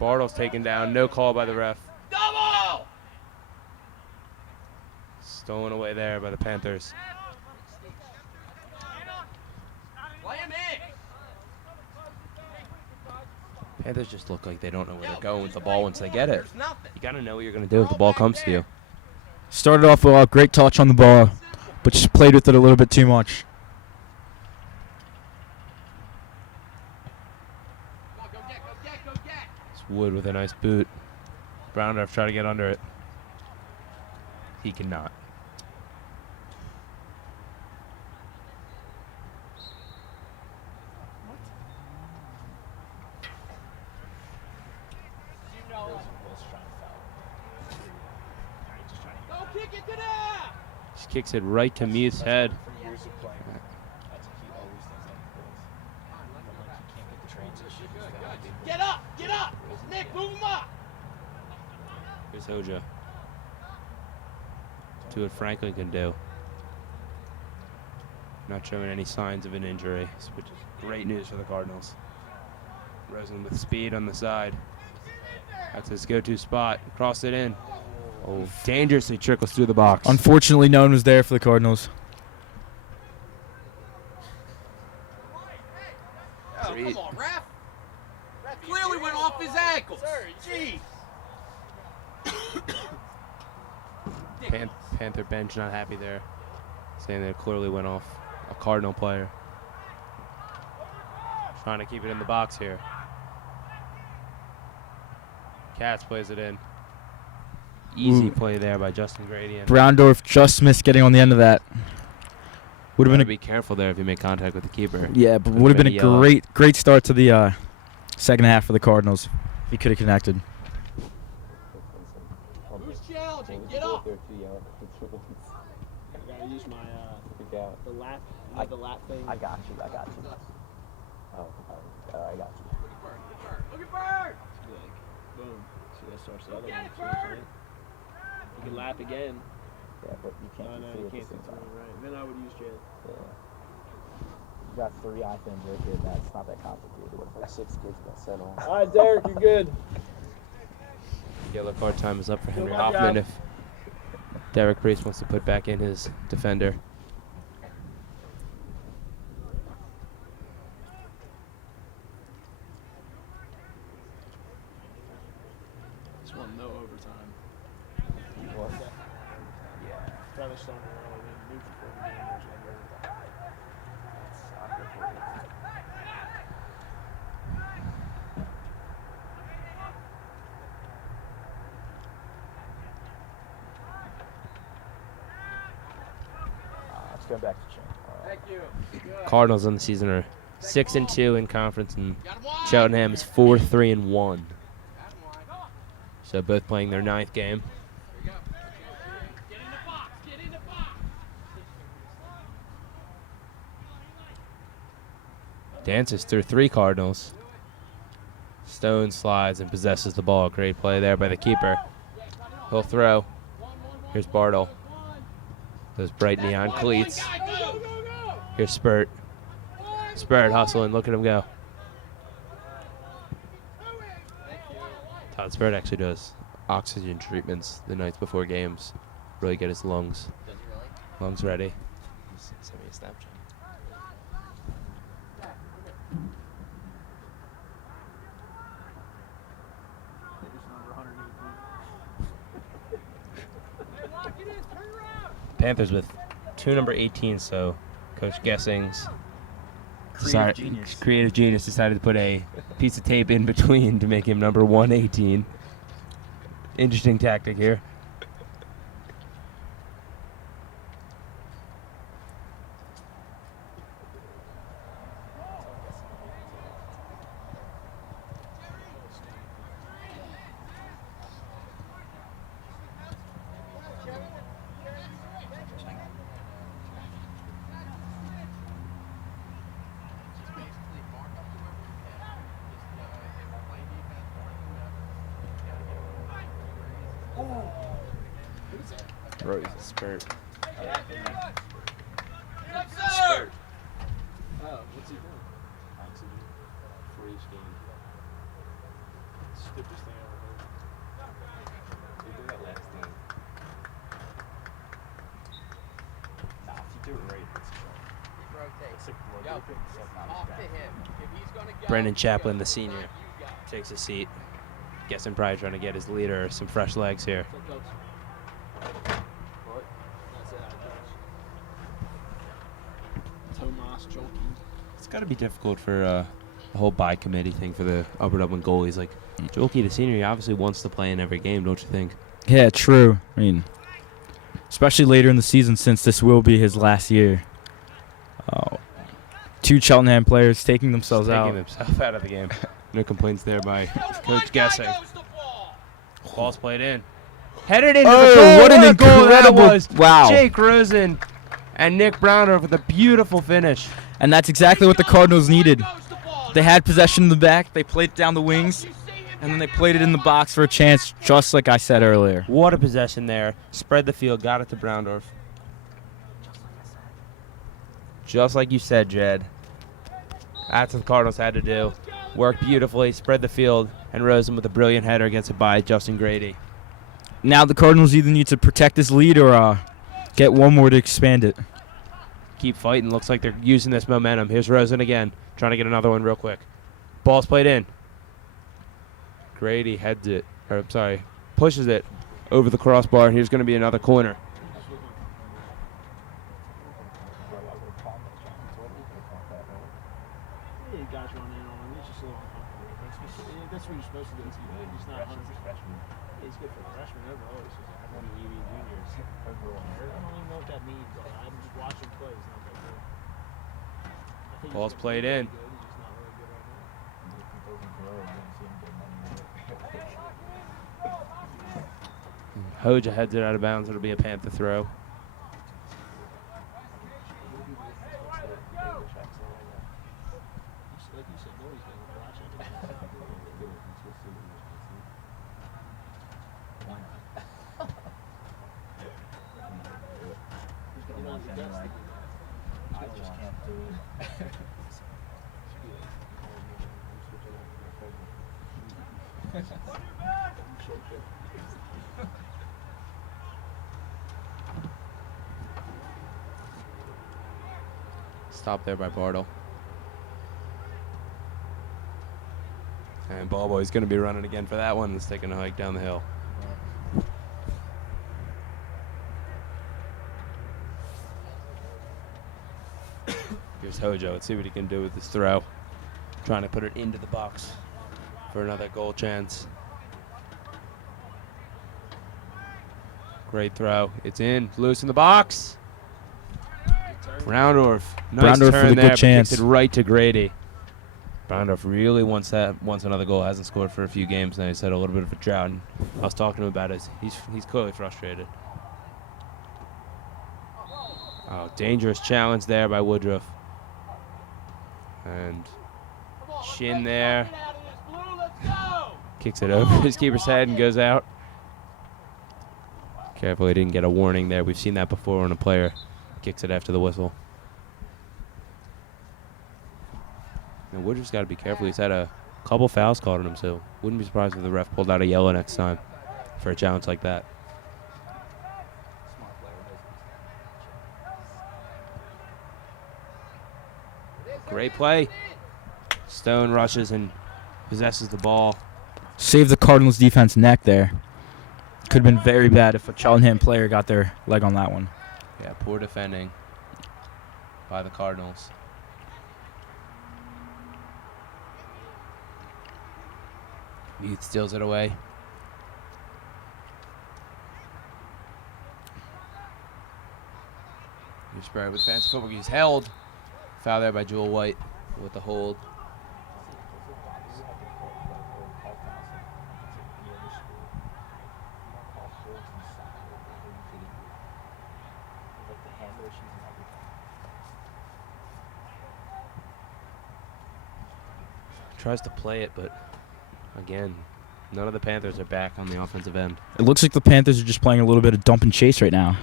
Bartle's taken down. No call by the ref. Double! Stolen away there by the Panthers. Play him in! Panthers just look like they don't know where they're going with the ball once they get it. There's nothing. You got to know what you're going to do if the ball comes to you. Started off with a great touch on the ball, but just played with it a little bit too much. It's Wood with a nice boot. Brownendorf trying to get under it. He cannot. Just kicks it right to Muth's head. Get up! Get up! Nick, move him up! Here's Hoja. Do what Franklin can do. Not showing any signs of an injury, which is great news for the Cardinals. Rosen with speed on the side. That's his go-to spot. Cross it in. Oh, dangerously trickles through the box. Unfortunately, no one was there for the Cardinals. Oh, come on, ref! That clearly went off his ankle. Jeez. Panther bench not happy there, saying that it clearly went off a Cardinal player. Trying to keep it in the box here. Katz plays it in. Easy play there by Justin Gradian. Browndorf just missed getting on the end of that. Would have been a be careful there if you make contact with the keeper. Yeah, but would have been a great start to the second half for the Cardinals if he could have connected. Who's challenging? Get up! I gotta use my the lap. The lap thing. I got you. Oh, I got you. Look at Bird! Boom. See, that starts the other one. You can lap again. Yeah, but you can't No, you can't do it right. Then I would use jet. Yeah. You got 3 items right here. That's not that complicated. What if like 6 kids got set on? All right, Derek, you're good. Yellow card time is up for Henry my Hoffman job. if Derek Priest wants to put back in his defender. This one, no overtime. What? Yeah. Probably starting early. They moved before the game. There's no overtime. That's soccer for you. Let's go back to Chen. Thank you. Good. Cardinals on the season are 6-2 in conference, and Cheltenham is 4-3-1. So both playing their 9th game. Get in the box! Get in the box! Dances through 3 Cardinals. Stone slides and possesses the ball. Great play there by the keeper. He'll throw. Here's Bartle. Those bright neon cleats. Here's Spurt. Spurt hustling. Look at him go. Todd Spurt actually does oxygen treatments the nights before games. Really get his lungs ready. Send me a Snapchat. Panthers with 2 number 18, so Coach Gessing's creative genius decided to put a piece of tape in between to make him number 118. Interesting tactic here. Roy's a Spurt. Spurt. Oh, what's he doing? Oxygen for each game. Stupidest thing I ever heard. We did that last game. Nah, if you do it right, it's Rotate. It's like Yo, rotating stuff, not talk to bad. him. If he's gonna go, Brendan Chaplin, the go. senior, You go. takes a seat. Guessing probably trying to get his leader some fresh legs here. Flip those. Ross Jolke. It's got to be difficult for the whole bye committee thing for the Upper Dublin goalies. Like, Jolke, the senior, he obviously wants to play in every game, don't you think? Yeah, true. I mean, especially later in the season, since this will be his last year. 2 Cheltenham players taking themselves out. Taking themselves out of the game. No complaints there by Coach Guessing. Ball's played in. Headed into the goal. What an a goal that incredible- was. wow. Jake Rosen and Nick Browner with a beautiful finish. And that's exactly what the Cardinals needed. They had possession in the back. They played it down the wings. And then they played it in the box for a chance, just like I said earlier. What a possession there. Spread the field. Got it to Browndorf. Just like you said, Jed. That's what the Cardinals had to do. Worked beautifully, spread the field, and Rosen with a brilliant header gets it by Justin Grady. Now the Cardinals either need to protect this lead or get one more to expand it. Keep fighting. Looks like they're using this momentum. Here's Rosen again, trying to get another one real quick. Ball's played in. Grady heads it, or I'm sorry, pushes it over the crossbar, and here's going to be another corner. Yeah, guys run in on him. It's just a little uncomfortable. That's what you're supposed to do. He's not 100%. He's good for the freshman overall. I don't even know what that means, but I'm just watching plays. And I'm like, I think Ball's played in. He's just not really good right now. Hoja heads it out of bounds. It'll be a Panther throw. Like you said, nobody's going to watch it. Stop there by Bartle. And Ballboy's going to be running again for that one. It's taking a hike down the hill. Here's Hojo. Let's see what he can do with this throw. Trying to put it into the box for another goal chance. Great throw. It's in. Loose in the box. Browndorf. Nice Browndorf turn with a there, good chance. kicks it right to Grady. Browndorf really wants another goal. Hasn't scored for a few games now. He's had a little bit of a drought. And I was talking to him about it. He's clearly frustrated. Oh, dangerous challenge there by Woodruff. And Shin there. Kicks it over his keeper's head and goes out. Careful, he didn't get a warning there. We've seen that before when a player kicks it after the whistle. Now Woodruff's got to be careful. He's had a couple fouls called on him, so wouldn't be surprised if the ref pulled out a yellow next time for a challenge like that. Great play. Stone rushes and possesses the ball. Save the Cardinals' defense neck there. Could have been very bad if a Cheltenham player got their leg on that one. Yeah, poor defending by the Cardinals. Youth steals it away. Here's Barry with fancy football. He's held. Foul there by Jewel White with the hold. Tries to play it, but again, none of the Panthers are back on the offensive end. It looks like the Panthers are just playing a little bit of dump and chase right now.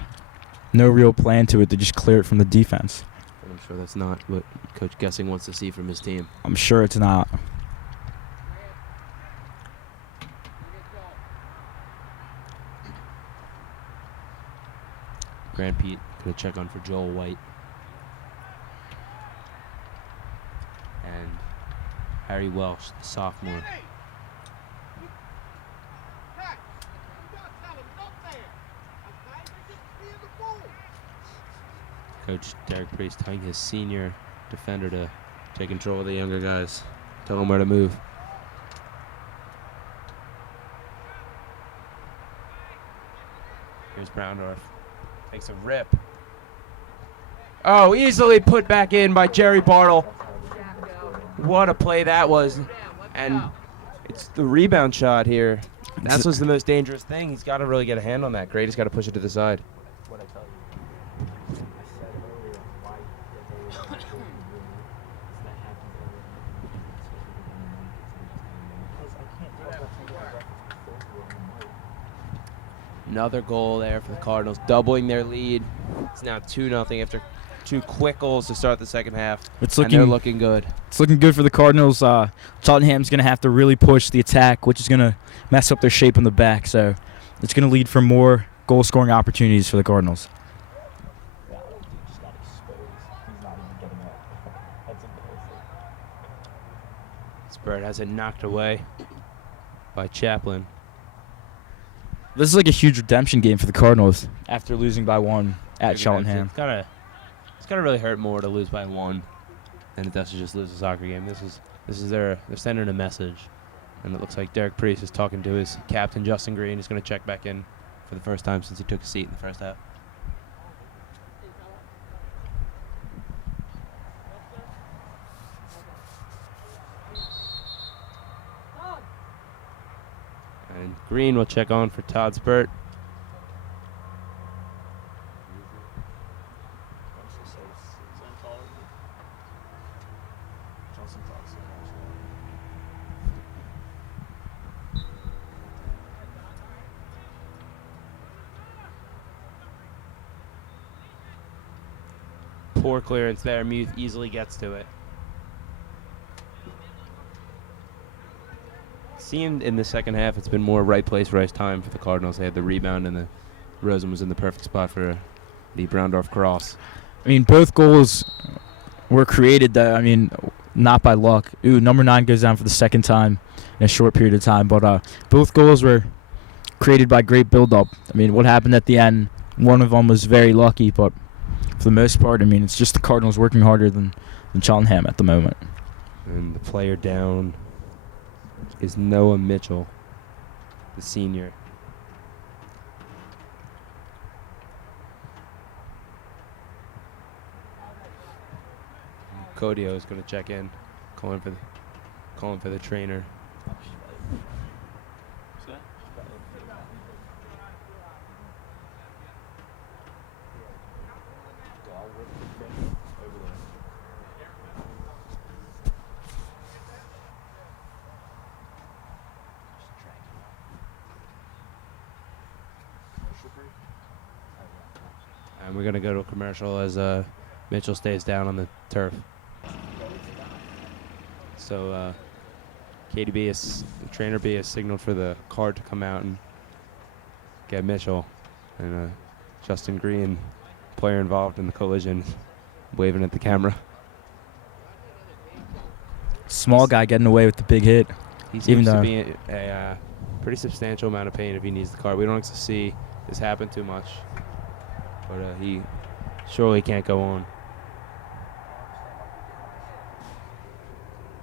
No real plan to it. They just clear it from the defense. And I'm sure that's not what Coach Guessing wants to see from his team. I'm sure it's not. Grant Pete going to check on for Joel White. And Harry Welsh, the sophomore. Coach Derek Priest telling his senior defender to take control of the younger guys. Tell them where to move. Here's Browndorf. Takes a rip. Oh, easily put back in by Jerry Bartle. What a play that was. And it's the rebound shot here. That's what's the most dangerous thing. He's got to really get a hand on that. Grady's got to push it to the side. What I tell you. I said earlier why they is that happens because I can't tell that's Another goal there for the Cardinals, doubling their lead. It's now 2-0 after 2 quick goals to start the second half. And they're looking good. It's looking good for the Cardinals. Cheltenham's going to have to really push the attack, which is going to mess up their shape in the back. So it's going to lead for more goal-scoring opportunities for the Cardinals. Yeah, he just got exposed. He's not even getting up. That's embarrassing. Spurt has it knocked away by Chaplin. This is like a huge redemption game for the Cardinals after losing by 1 at Cheltenham. It's gotta really hurt more to lose by 1 than it does to just lose a soccer game. This is they're sending a message, and it looks like Derek Priest is talking to his captain Justin Green. He's gonna check back in for the first time since he took a seat in the first half. And Green will check on for Todd Spurt. Poor clearance there. Muth easily gets to it. Seemed in the second half it's been more right place, right time for the Cardinals. They had the rebound and the Rosen was in the perfect spot for the Browndorf cross. I mean, both goals were created, not by luck. Ooh, number 9 goes down for the second time in a short period of time. But both goals were created by great build-up. I mean, what happened at the end, one of them was very lucky, but for the most part, I mean, it's just the Cardinals working harder than Cheltenham at the moment. And the player down is Noah Mitchell, the senior. Codio is going to check in, calling for the trainer. And we're going to go to a commercial as Mitchell stays down on the turf. So KDB, trainer B, has signaled for the card to come out and get Mitchell. And Justin Green, player involved in the collision, waving at the camera. Small guy getting away with the big hit. He seems to be a pretty substantial amount of pain if he needs the card. We don't like to see this happen too much. But he surely can't go on.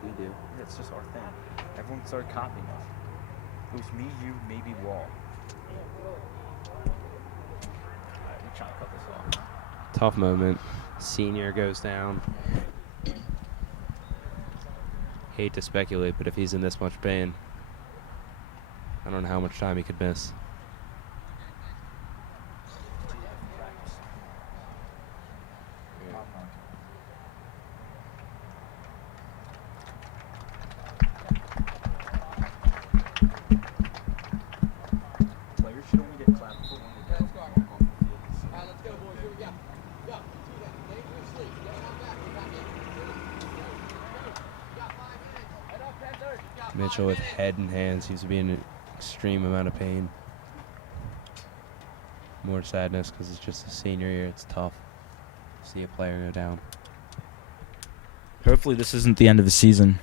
We do. That's just our thing. Everyone started copying us. It was me, you, maybe Wall. Alright, we're trying to cut this off. Tough moment. Senior goes down. Hate to speculate, but if he's in this much pain, I don't know how much time he could miss. Mitchell with head and hands seems to be in an extreme amount of pain. More sadness because it's just a senior year. It's tough to see a player go down. Hopefully this isn't the end of the season.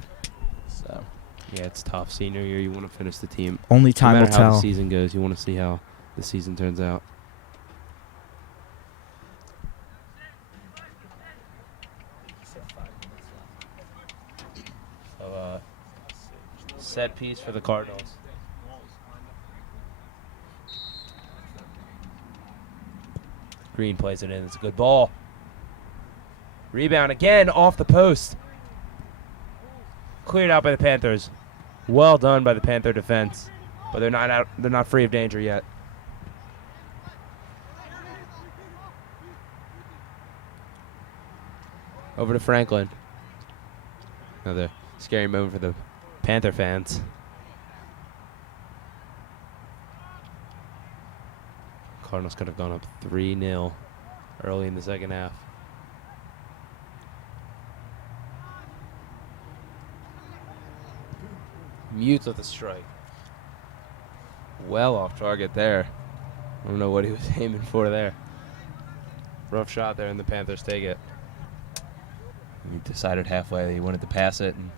So yeah, it's tough. Senior year, you want to finish the team. Only time will no matter how tell. the season goes, you want to see how the season turns out. He said 5 set piece for the Cardinals. Green plays it in. It's a good ball. Rebound again off the post. Cleared out by the Panthers. Well done by the Panther defense, but they're not out. They're not free of danger yet. Over to Franklin. Another scary moment for the Panther fans. Cardinals could have gone up 3-0 early in the second half. Mutes with a strike. Well off target there. I don't know what he was aiming for there. Rough shot there, and the Panthers take it. He decided halfway that he wanted to pass it, and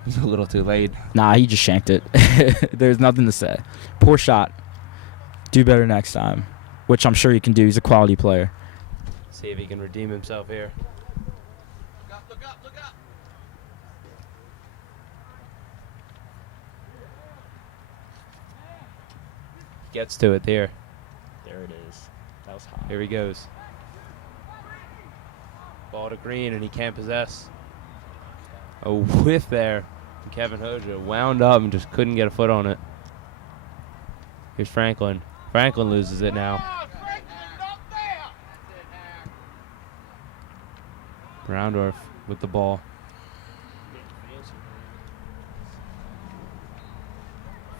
it was a little too late. Nah, he just shanked it. There's nothing to say. Poor shot. Do better next time, which I'm sure he can do. He's a quality player. See if he can redeem himself here. Look up, look up, look up. Gets to it there. There it is. That was hot. Here he goes. Ball to Green, and he can't possess. A whiff there. And Kevin Hoja wound up and just couldn't get a foot on it. Here's Franklin. Franklin loses it now. Broundorf with the ball.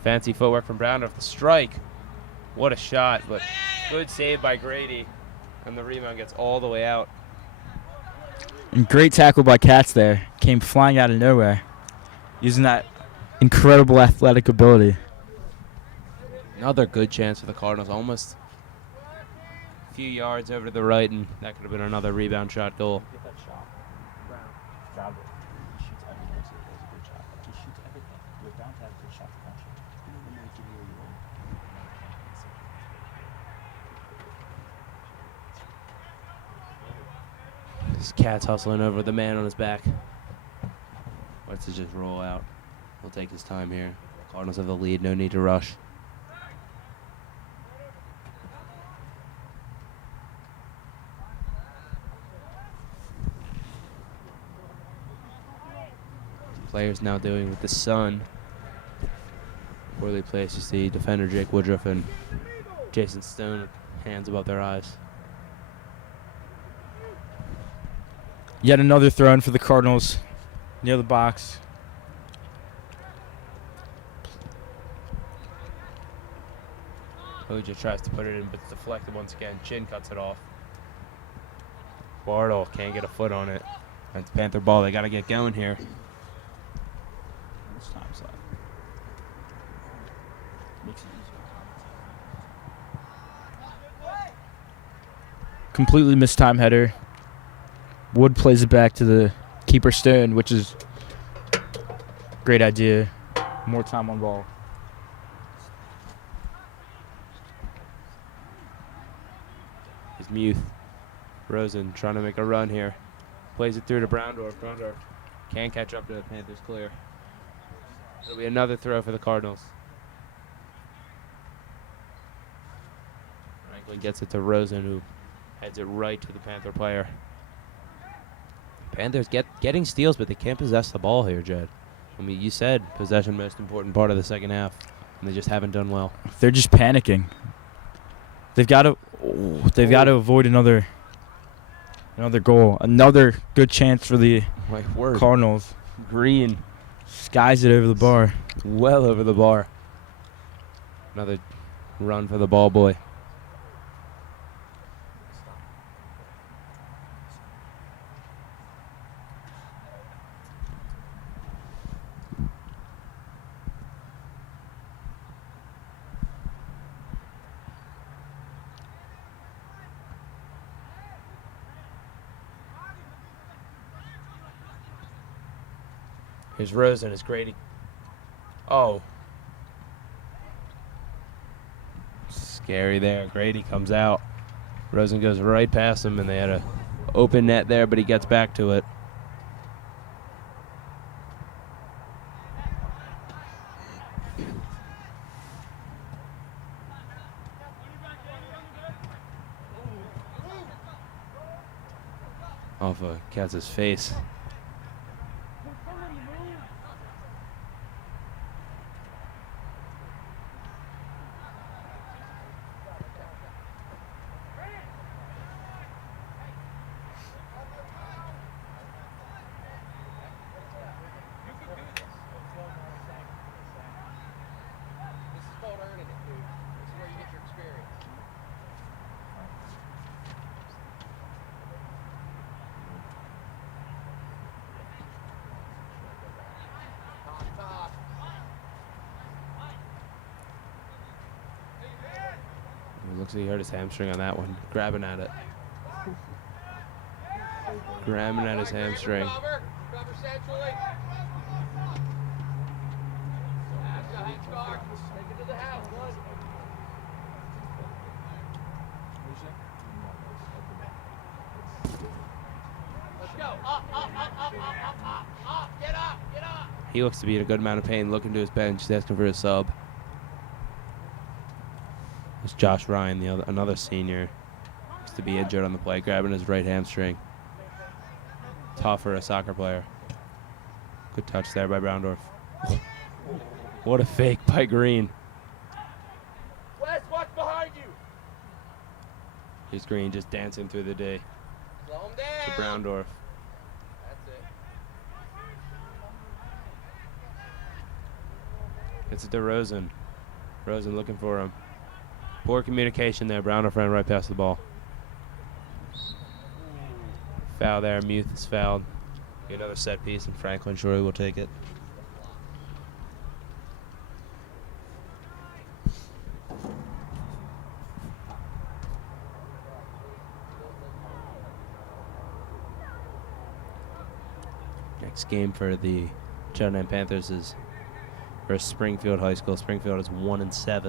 Fancy footwork from Broundorf. The strike. What a shot, but good save by Grady. And the rebound gets all the way out. And great tackle by Katz there. Came flying out of nowhere. Using that incredible athletic ability. Another good chance for the Cardinals. Almost a few yards over to the right, and that could have been another rebound shot goal. Get that shot. Brown. Job it. He shoots everything. So it was a good shot. He shoots everything. You're bound to have good shots eventually. You don't even know give you where you are. This Cat's hustling over the man on his back. Wants to just roll out. He'll take his time here. Cardinals have the lead. No need to rush. Players now doing with the sun. Poorly placed. You see defender Jake Woodruff and Jason Stone with hands above their eyes. Yet another throw in for the Cardinals near the box. Hoja tries to put it in, but it's deflected once again. Chin cuts it off. Bartle can't get a foot on it. That's Panther ball. They got to get going here. This time's left. Makes it easier. Completely missed time header. Wood plays it back to the keeper Stone, which is great idea. More time on ball. Here's Muth. Rosen trying to make a run here. Plays it through to Broundorf. Broundorf can't catch up to the Panthers clear. It'll be another throw for the Cardinals. Franklin gets it to Rosen, who heads it right to the Panther player. Panthers getting steals, but they can't possess the ball here, Jed. I mean, you said possession most important part of the second half, and they just haven't done well. They're just panicking. They've got to avoid another goal. Another good chance for the My word. Cardinals. Green. Skies it over the bar. Well over the bar. Another run for the ball boy. Here's Rosen. It's Grady. Oh. Scary there. Grady comes out. Rosen goes right past him, and they had a open net there, but he gets back to it. off Katz's face. This is called earning it, dude. This is where you get your experience. Toss. It looks like he hurt his hamstring on that one. Grabbing at it. Grabbing at his hamstring. Cover centrally. That's a head start. Take it to the house, bud. Let's go. Up. Get up. He looks to be in a good amount of pain, looking to his bench. He's asking for a sub. It's Josh Ryan, another senior. Looks to be injured on the play, grabbing his right hamstring. Tough for a soccer player. Good touch there by Browndorf. What a fake by Green. Wes, watch behind you. Here's Green just dancing through the day Slow him down. to Browndorf. That's it. It's to Rosen. Rosen looking for him. Poor communication there. Browndorf ran right past the ball. Foul there. Muth is fouled. Get another set piece, and Franklin Shorey will take it. Next game for the Cheltenham Panthers is versus Springfield High School. Springfield is 1-7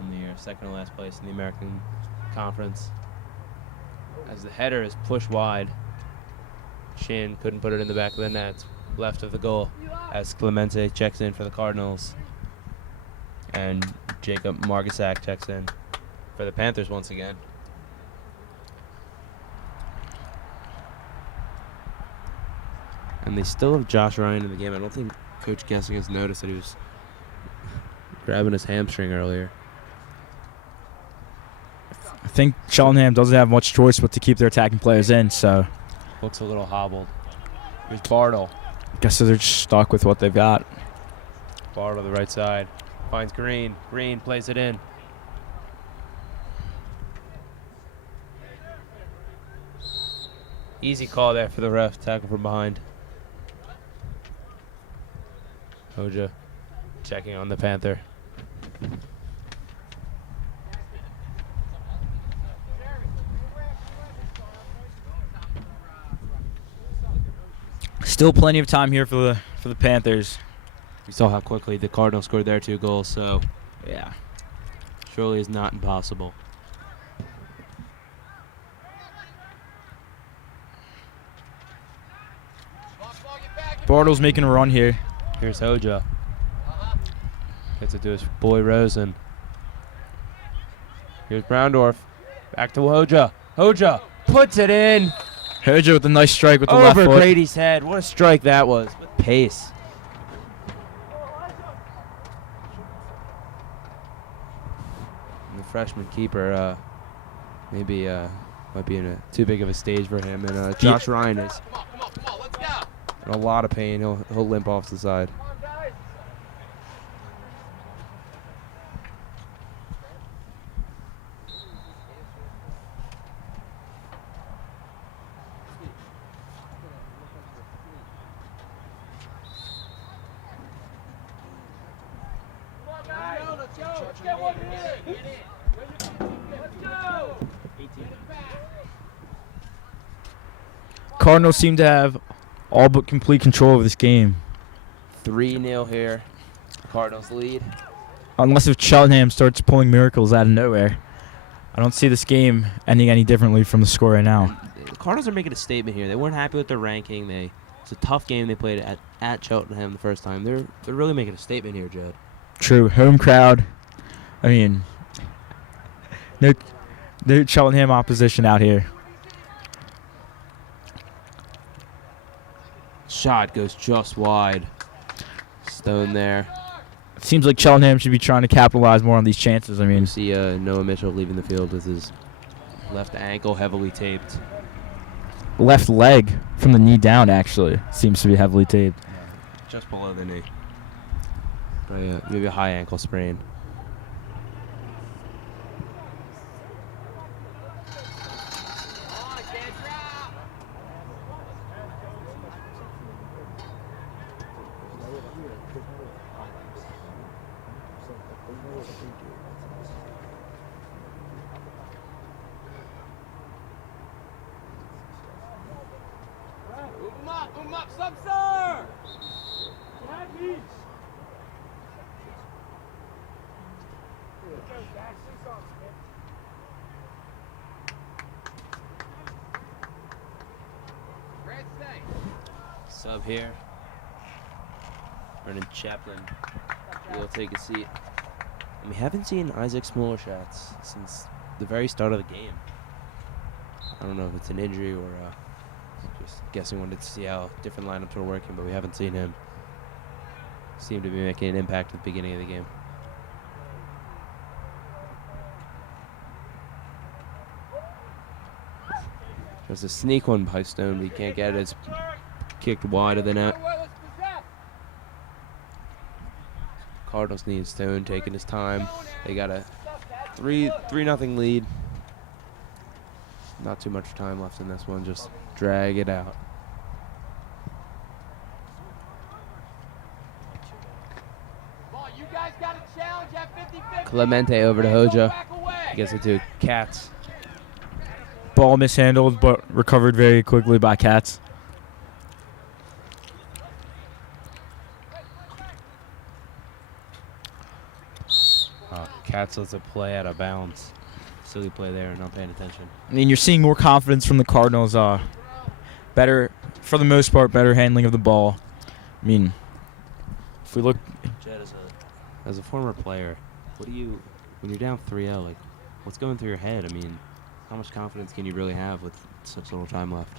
in the year, second to last place in the American Conference. As the header is pushed wide, Shin couldn't put it in the back of the net, left of the goal, as Clemente checks in for the Cardinals, and Jacob Margasak checks in for the Panthers once again. And they still have Josh Ryan in the game. I don't think Coach Gessing has noticed that he was grabbing his hamstring earlier. I think Cheltenham doesn't have much choice but to keep their attacking players in, so Looks a little hobbled. Here's Bartle. I guess they're just stuck with what they've got. Bartle to the right side. Finds Green. Green plays it in. Easy call there for the ref. Tackle from behind. Hoja checking on the Panther. Still plenty of time here for the Panthers. We saw how quickly the Cardinals scored their 2 goals, so Yeah. surely is not impossible. Bartle's making a run here. Here's Hoja. Gets it to his boy Rosen. Here's Browndorf. Back to Hoja. Hoja puts it in. Hoja with a nice strike with the left Over foot. Grady's head. What a strike that was with pace. And the freshman keeper maybe might be in a too big of a stage for him. And Josh Ryan is Come on, let's go. in a lot of pain. He'll limp off to the side. Come on, guys. Come on, guys. Let's go. Let's get one in. Let's go. Cardinals seem to have all but complete control of this game. 3-0 here. Cardinals lead. Unless if Cheltenham starts pulling miracles out of nowhere. I don't see this game ending any differently from the score right now. The Cardinals are making a statement here. They weren't happy with their ranking. It's a tough game they played at Cheltenham the first time. They're really making a statement here, Judd. True. Home crowd. I mean, no Cheltenham opposition out here. shot goes just wide. Stone there. It seems like Cheltenham should be trying to capitalize more on these chances. I You mean, see Noah Mitchell leaving the field with his left ankle heavily taped. left leg from the knee down actually seems to be heavily taped. Just below the knee. Maybe a high ankle sprain. Move him up, sub, sir! Sub here. Brendan Chaplin will take a seat. And we haven't seen Isaac Smolarschatz since the very start of the game. I don't know if it's an injury or just guessing, wanted to see how different lineups were working, but we haven't seen him seem to be making an impact at the beginning of the game. There's a sneak one by Stone, but he can't get it. It's kicked wide of the net. Cardinals need Stone taking his time. They got a 3-0 lead. Not too much time left in this one. Just drag it out. Clemente over to Hoja. Gets it to Katz. Ball mishandled, but recovered very quickly by Katz. Katz lets it play out of bounds. Silly play there, not paying attention. I mean, you're seeing more confidence from the Cardinals. Better, for the most part, better handling of the ball. I mean, if we look... Jed, as a former player, when you're down 3-0, like, what's going through your head? I mean, how much confidence can you really have with such little time left?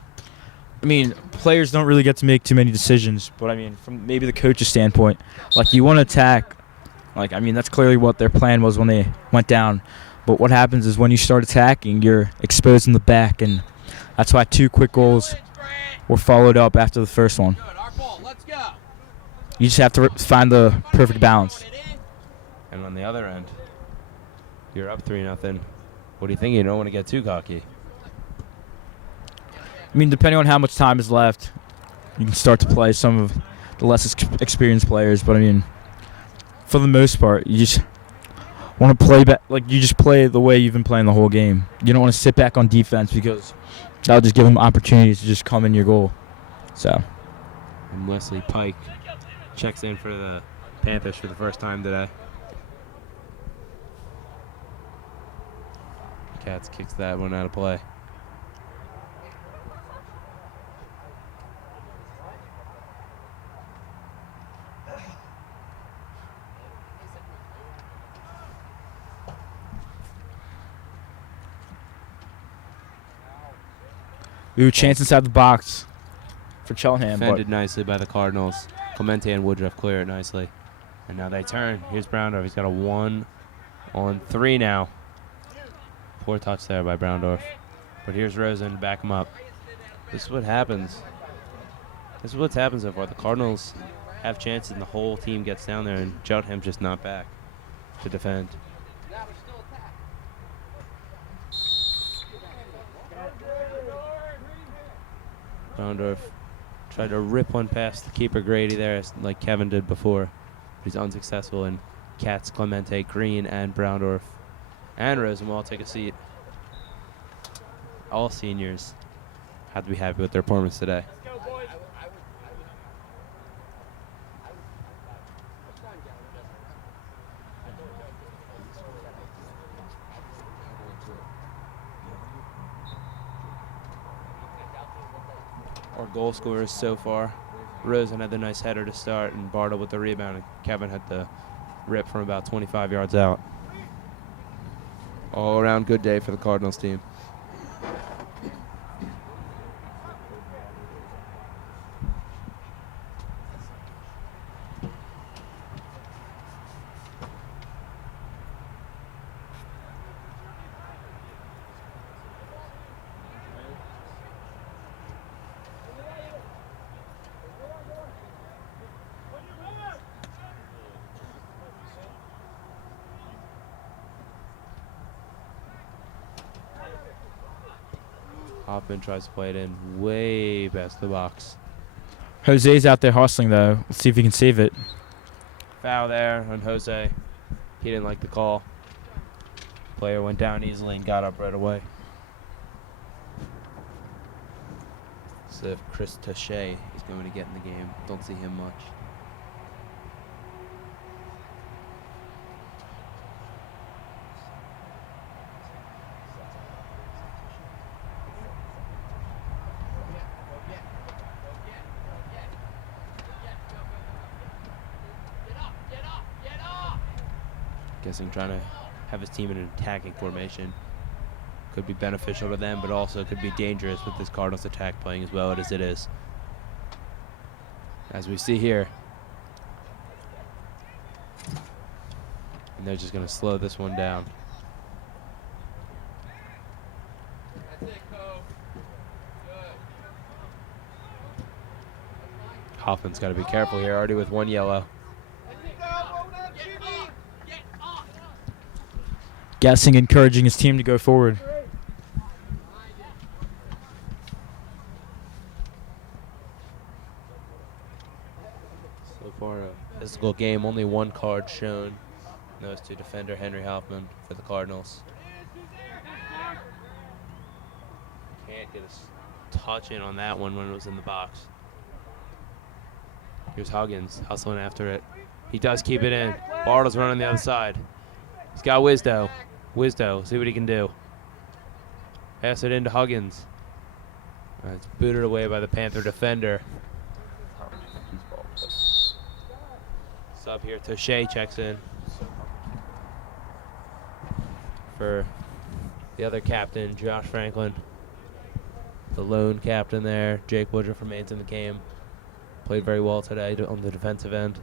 I mean, players don't really get to make too many decisions, but I mean, from maybe the coach's standpoint, like, you want to attack. Like, I mean, that's clearly what their plan was when they went down. But what happens is when you start attacking, you're exposed in the back, and that's why 2 quick goals were followed up after the first one. You just have to find the perfect balance. And on the other end, you're up 3-0. What do you think? You don't want to get too cocky. I mean, depending on how much time is left, you can start to play some of the less experienced players. But I mean, for the most part, you just want to play back. Like, you just play the way you've been playing the whole game. You don't want to sit back on defense because that'll just give them opportunities to just come in your goal. So. And Wesley Pike checks in for the Panthers for the first time today. Katz kicks that one out of play. Ooh, chance inside the box for Cheltenham. Defended nicely by the Cardinals. Clemente and Woodruff clear it nicely. And now they turn. Here's Browndorf. He's got a 1-on-3 now. Poor touch there by Browndorf. But here's Rosen to back him up. This is what happens. This is what's happened so far. The Cardinals have chances and the whole team gets down there, and Cheltenham's just not back to defend. Browndorf tried to rip one past the keeper Grady there, like Kevin did before. But he's unsuccessful, and Katz, Clemente, Green, and Browndorf and Rosen will all take a seat. All seniors have to be happy with their performance today. Our goal scorers so far. Rosen had the nice header to start, and Bartle with the rebound, and Kevin had the rip from about 25 yards out. All around good day for the Cardinals team. Hoffman tries to play it in way past the box. Jose's out there hustling, though. Let's see if he can save it. Foul there on Jose. He didn't like the call. Player went down easily and got up right away. So if Chris Taché is going to get in the game, don't see him much. Guessing trying to have his team in an attacking formation could be beneficial to them, but also could be dangerous with this Cardinals attack playing as well as it is. As we see here. And they're just going to slow this one down. Hoffman's got to be careful here, already with one yellow. Guessing, encouraging his team to go forward. So far, a physical game, only one card shown. Those to defender Henry Hoffman for the Cardinals. Can't get a touch in on that one when it was in the box. Here's Huggins hustling after it. He does keep it in. Bartle's running the other side. He's got Wisdo. Wisdo, see what he can do. Pass it into Huggins. It's booted away by the Panther defender. Sub here, Taché checks in for the other captain, Josh Franklin. The lone captain there. Jake Woodruff remains in the game. Played very well today on the defensive end.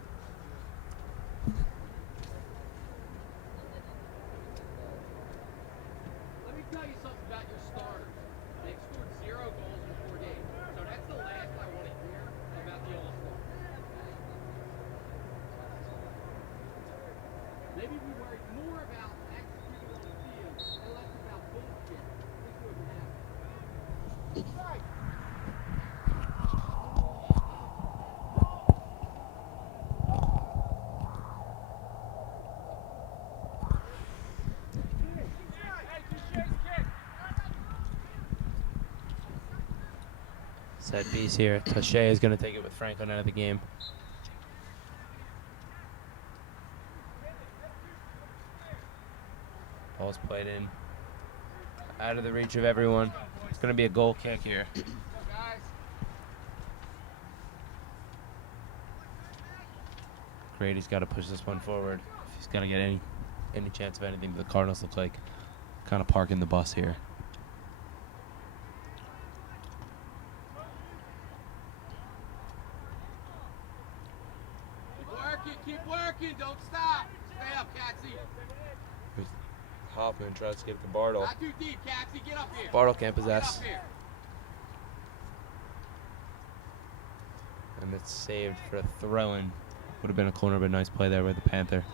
Set piece here. Taché is going to take it with Franklin out of the game. Ball's played in. Out of the reach of everyone. It's going to be a goal kick here. Grady's got to push this one forward. If he's going to get any chance of anything, the Cardinals look like kind of parking the bus here. Keep working, don't stop. Stay up, Catsy. Hoffman tries to get it to Bartle. Not too deep, Catsy. Get up here. Bartle can't possess. And it's saved for a throw-in. Would have been a corner, but nice play there by the Panther.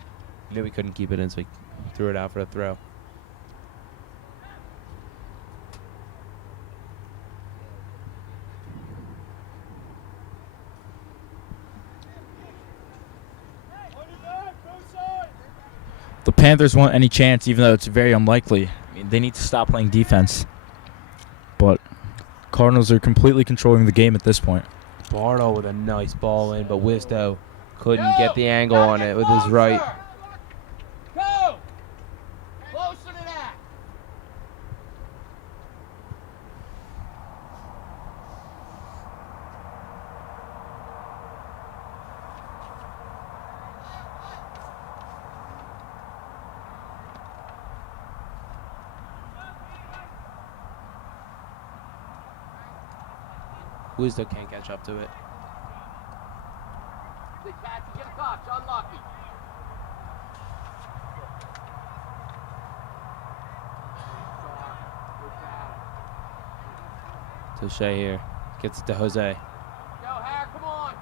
Knew he couldn't keep it in, so he threw it out for a throw. The Panthers want any chance, even though it's very unlikely. I mean, they need to stop playing defense. But Cardinals are completely controlling the game at this point. Bartle with a nice ball in, but Wisdo couldn't get the angle on it with his right. Go! Closer to that. Wisdo can't catch up to it. Catsy, get a touch. Unlucky. Taché here. Gets it to Jose. Go, Harry, come on.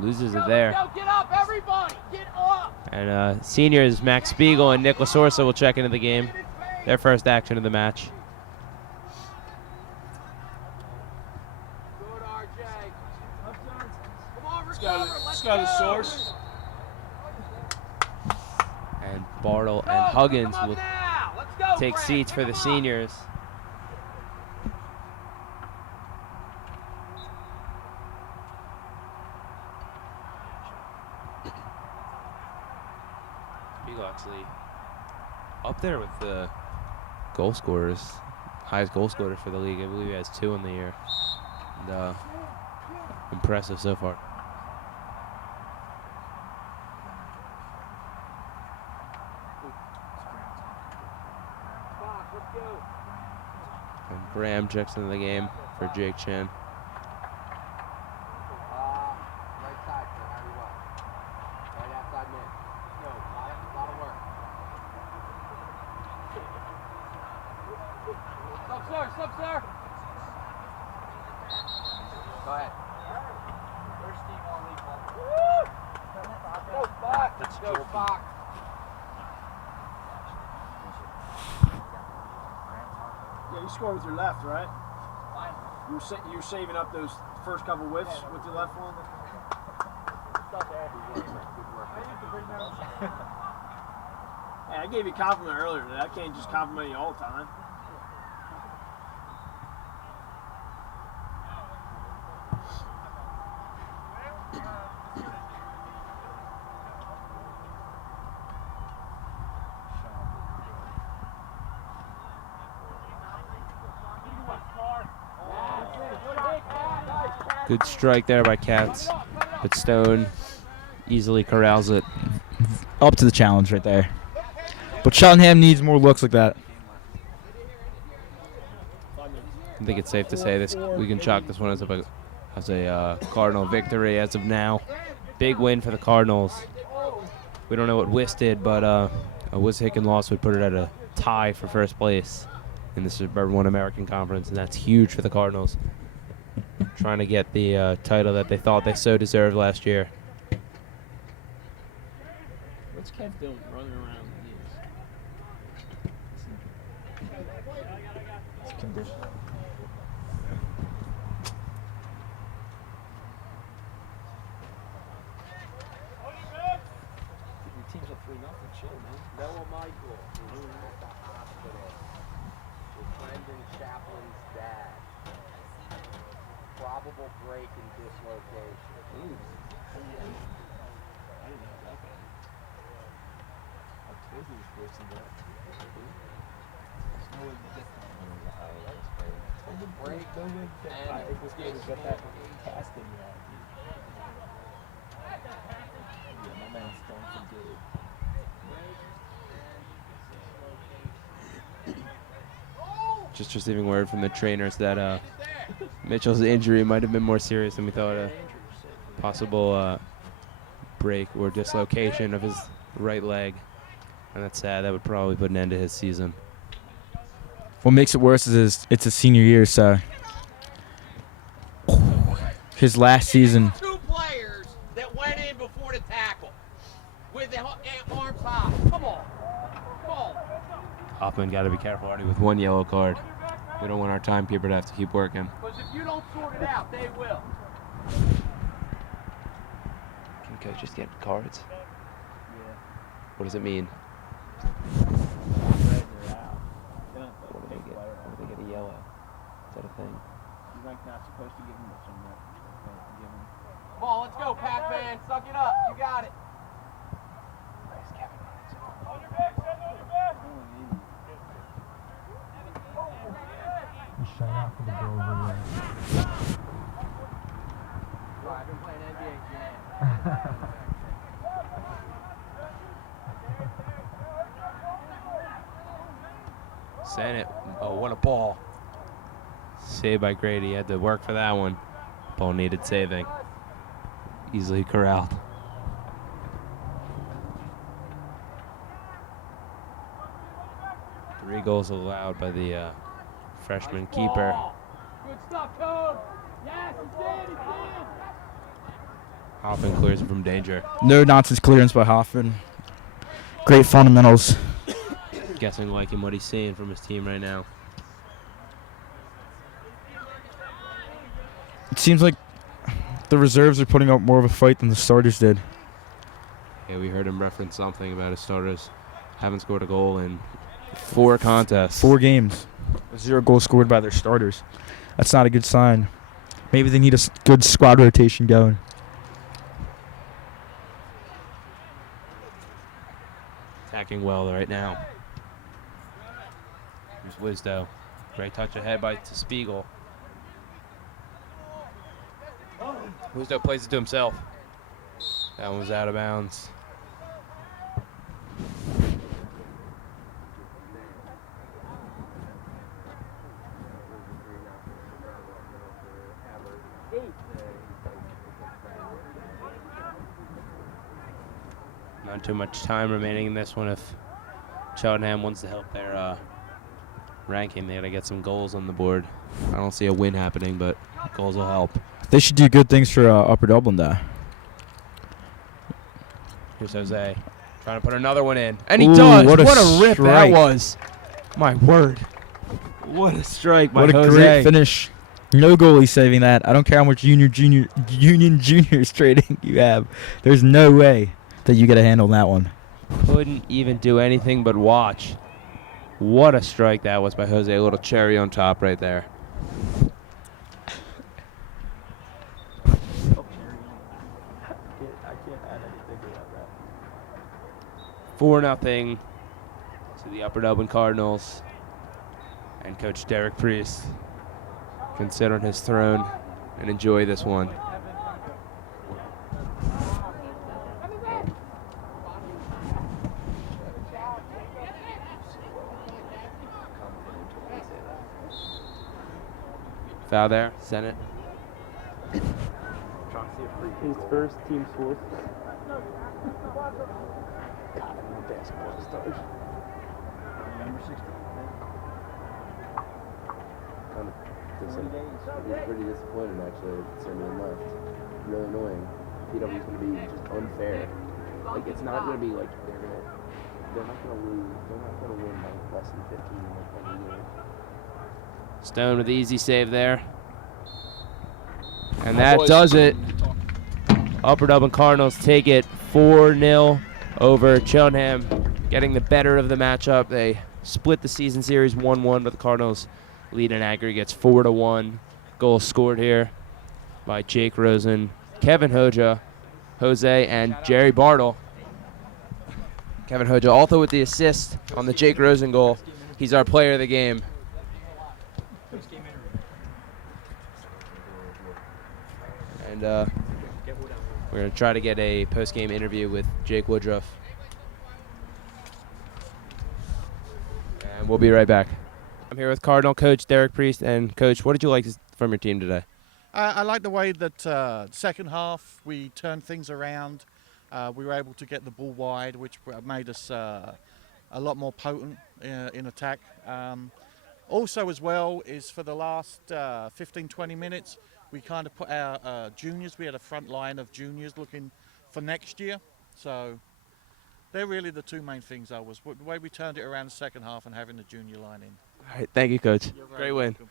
Loses it there. Go, get up, everybody. Get up. And seniors Max Spiegel and Nick Lasorsa will check into the game. Their first action of the match. know the source. And Bartle and Huggins will take seats for the seniors. Beagle actually up there with the goal scorers, highest goal scorer for the league. I believe he has 2 in the year. And, impressive so far. And Graham checks into the game for Jake Chen. Right side for Harry Wells. Right outside mid. No, lot of work. Stop, sir. Go ahead. Go, Spock. Go, Spock. Yeah, you scored with your left, right? You were saving up those first couple whiffs with your left one? Hey, I gave you a compliment earlier today. I can't just compliment you all the time. Good strike there by Katz, but Stone easily corrals it. Up to the challenge right there. But Cheltenham needs more looks like that. I think it's safe to say this. We can chalk this one as a Cardinal victory as of now. Big win for the Cardinals. We don't know what Wiss did, but a Wissahickon loss would put it at a tie for first place in the Suburban One American Conference, and that's huge for the Cardinals. Trying to get the title that they thought they so deserved last year. What's Kev doing running around the knees? It's condition. Your team's up 3-0. Chill, man. Noah Michael is at the hospital with Brendan Chaplin's dad. Probable break and dislocation. I didn't know about that. I told you this person that. There's no way to get that. Break No way to get that. If this guy got that casting right. Yeah, my man's going for good. Just receiving word from the trainers that Mitchell's injury might have been more serious than we thought. A possible break or dislocation of his right leg. And that's sad. That would probably put an end to his season. What makes it worse is it's a senior year, so his last season. 2 players that went in before the tackle with the arms high. Come on. Hoffman got to be careful already with 1 yellow card. We don't want our timekeeper to have to keep working. Because if you don't sort it out, they will. Can coaches get cards? Yeah. What does it mean? Red, they're out. They don't What do they get? player What do they get a yellow? Is that a thing? He's like not supposed to give him this one, but give him. Come on, let's go, Pac-Man. Suck it up. You got it. I've been playing NBA Jam. Sent it. Oh, what a ball. Saved by Grady. Had to work for that one. Ball needed saving. Easily corralled. Three goals allowed by the freshman keeper. Good stuff, Code. Yes, he did. Hoffman clears it from danger. No nonsense clearance by Hoffman. Great fundamentals. Guessing liking what he's seeing from his team right now. It seems like the reserves are putting up more of a fight than the starters did. Yeah, we heard him reference something about his starters haven't scored a goal in 4 contests. 4 games. 0 goals scored by their starters. That's not a good sign. Maybe they need a good squad rotation going. Attacking well right now. Here's Wisdo. Great touch ahead by Spiegel. Wisdo plays it to himself. That one was out of bounds. Not too much time remaining in this one. If Cheltenham wants to help their ranking, they got to get some goals on the board. I don't see a win happening, but goals will help. They should do good things for Upper Dublin, though. Here's Jose trying to put another one in. And he Ooh, does. what a rip strike. that was. My word. What a strike by What a Jose. great finish. No goalie saving that. I don't care how much Union Juniors trading you have. There's no way that you get a handle on that one. Couldn't even do anything but watch. What a strike that was by Jose. A little cherry on top right there. I can't add anything without that. 4-0 to the Upper Dublin Cardinals. And Coach Derek Priest can sit on his throne and enjoy this one. Foul there, Senate. His first team fourth. God, I'm a basketball stars. Number 16. It was pretty disappointing actually. Simeon left. Really annoying. PW's gonna be just unfair. Like it's not gonna be like they're not gonna lose. They're not gonna win by less than 15 like every year. Stone with the easy save there. And that does it. Upper Dublin Cardinals take it 4-0 over Cheltenham, getting the better of the matchup. They split the season series 1-1, but the Cardinals lead in aggregates 4-1. Goals scored here by Jake Rosen, Kevin Hoja, Jose, and Jerry Bartle. Kevin Hoja also with the assist on the Jake Rosen goal. He's our player of the game. And we're going to try to get a post-game interview with Jake Woodruff. And we'll be right back. I'm here with Cardinal coach Derek Priest. And Coach, what did you like from your team today? I like the way that second half we turned things around. We were able to get the ball wide, which made us a lot more potent in attack. Also as well is for the last 15-20 minutes, we kind of put our juniors, we had a front line of juniors looking for next year. So they're really the two main things the way we turned it around the second half and having the junior line in. All right, thank you, Coach. You're very Great win. welcome.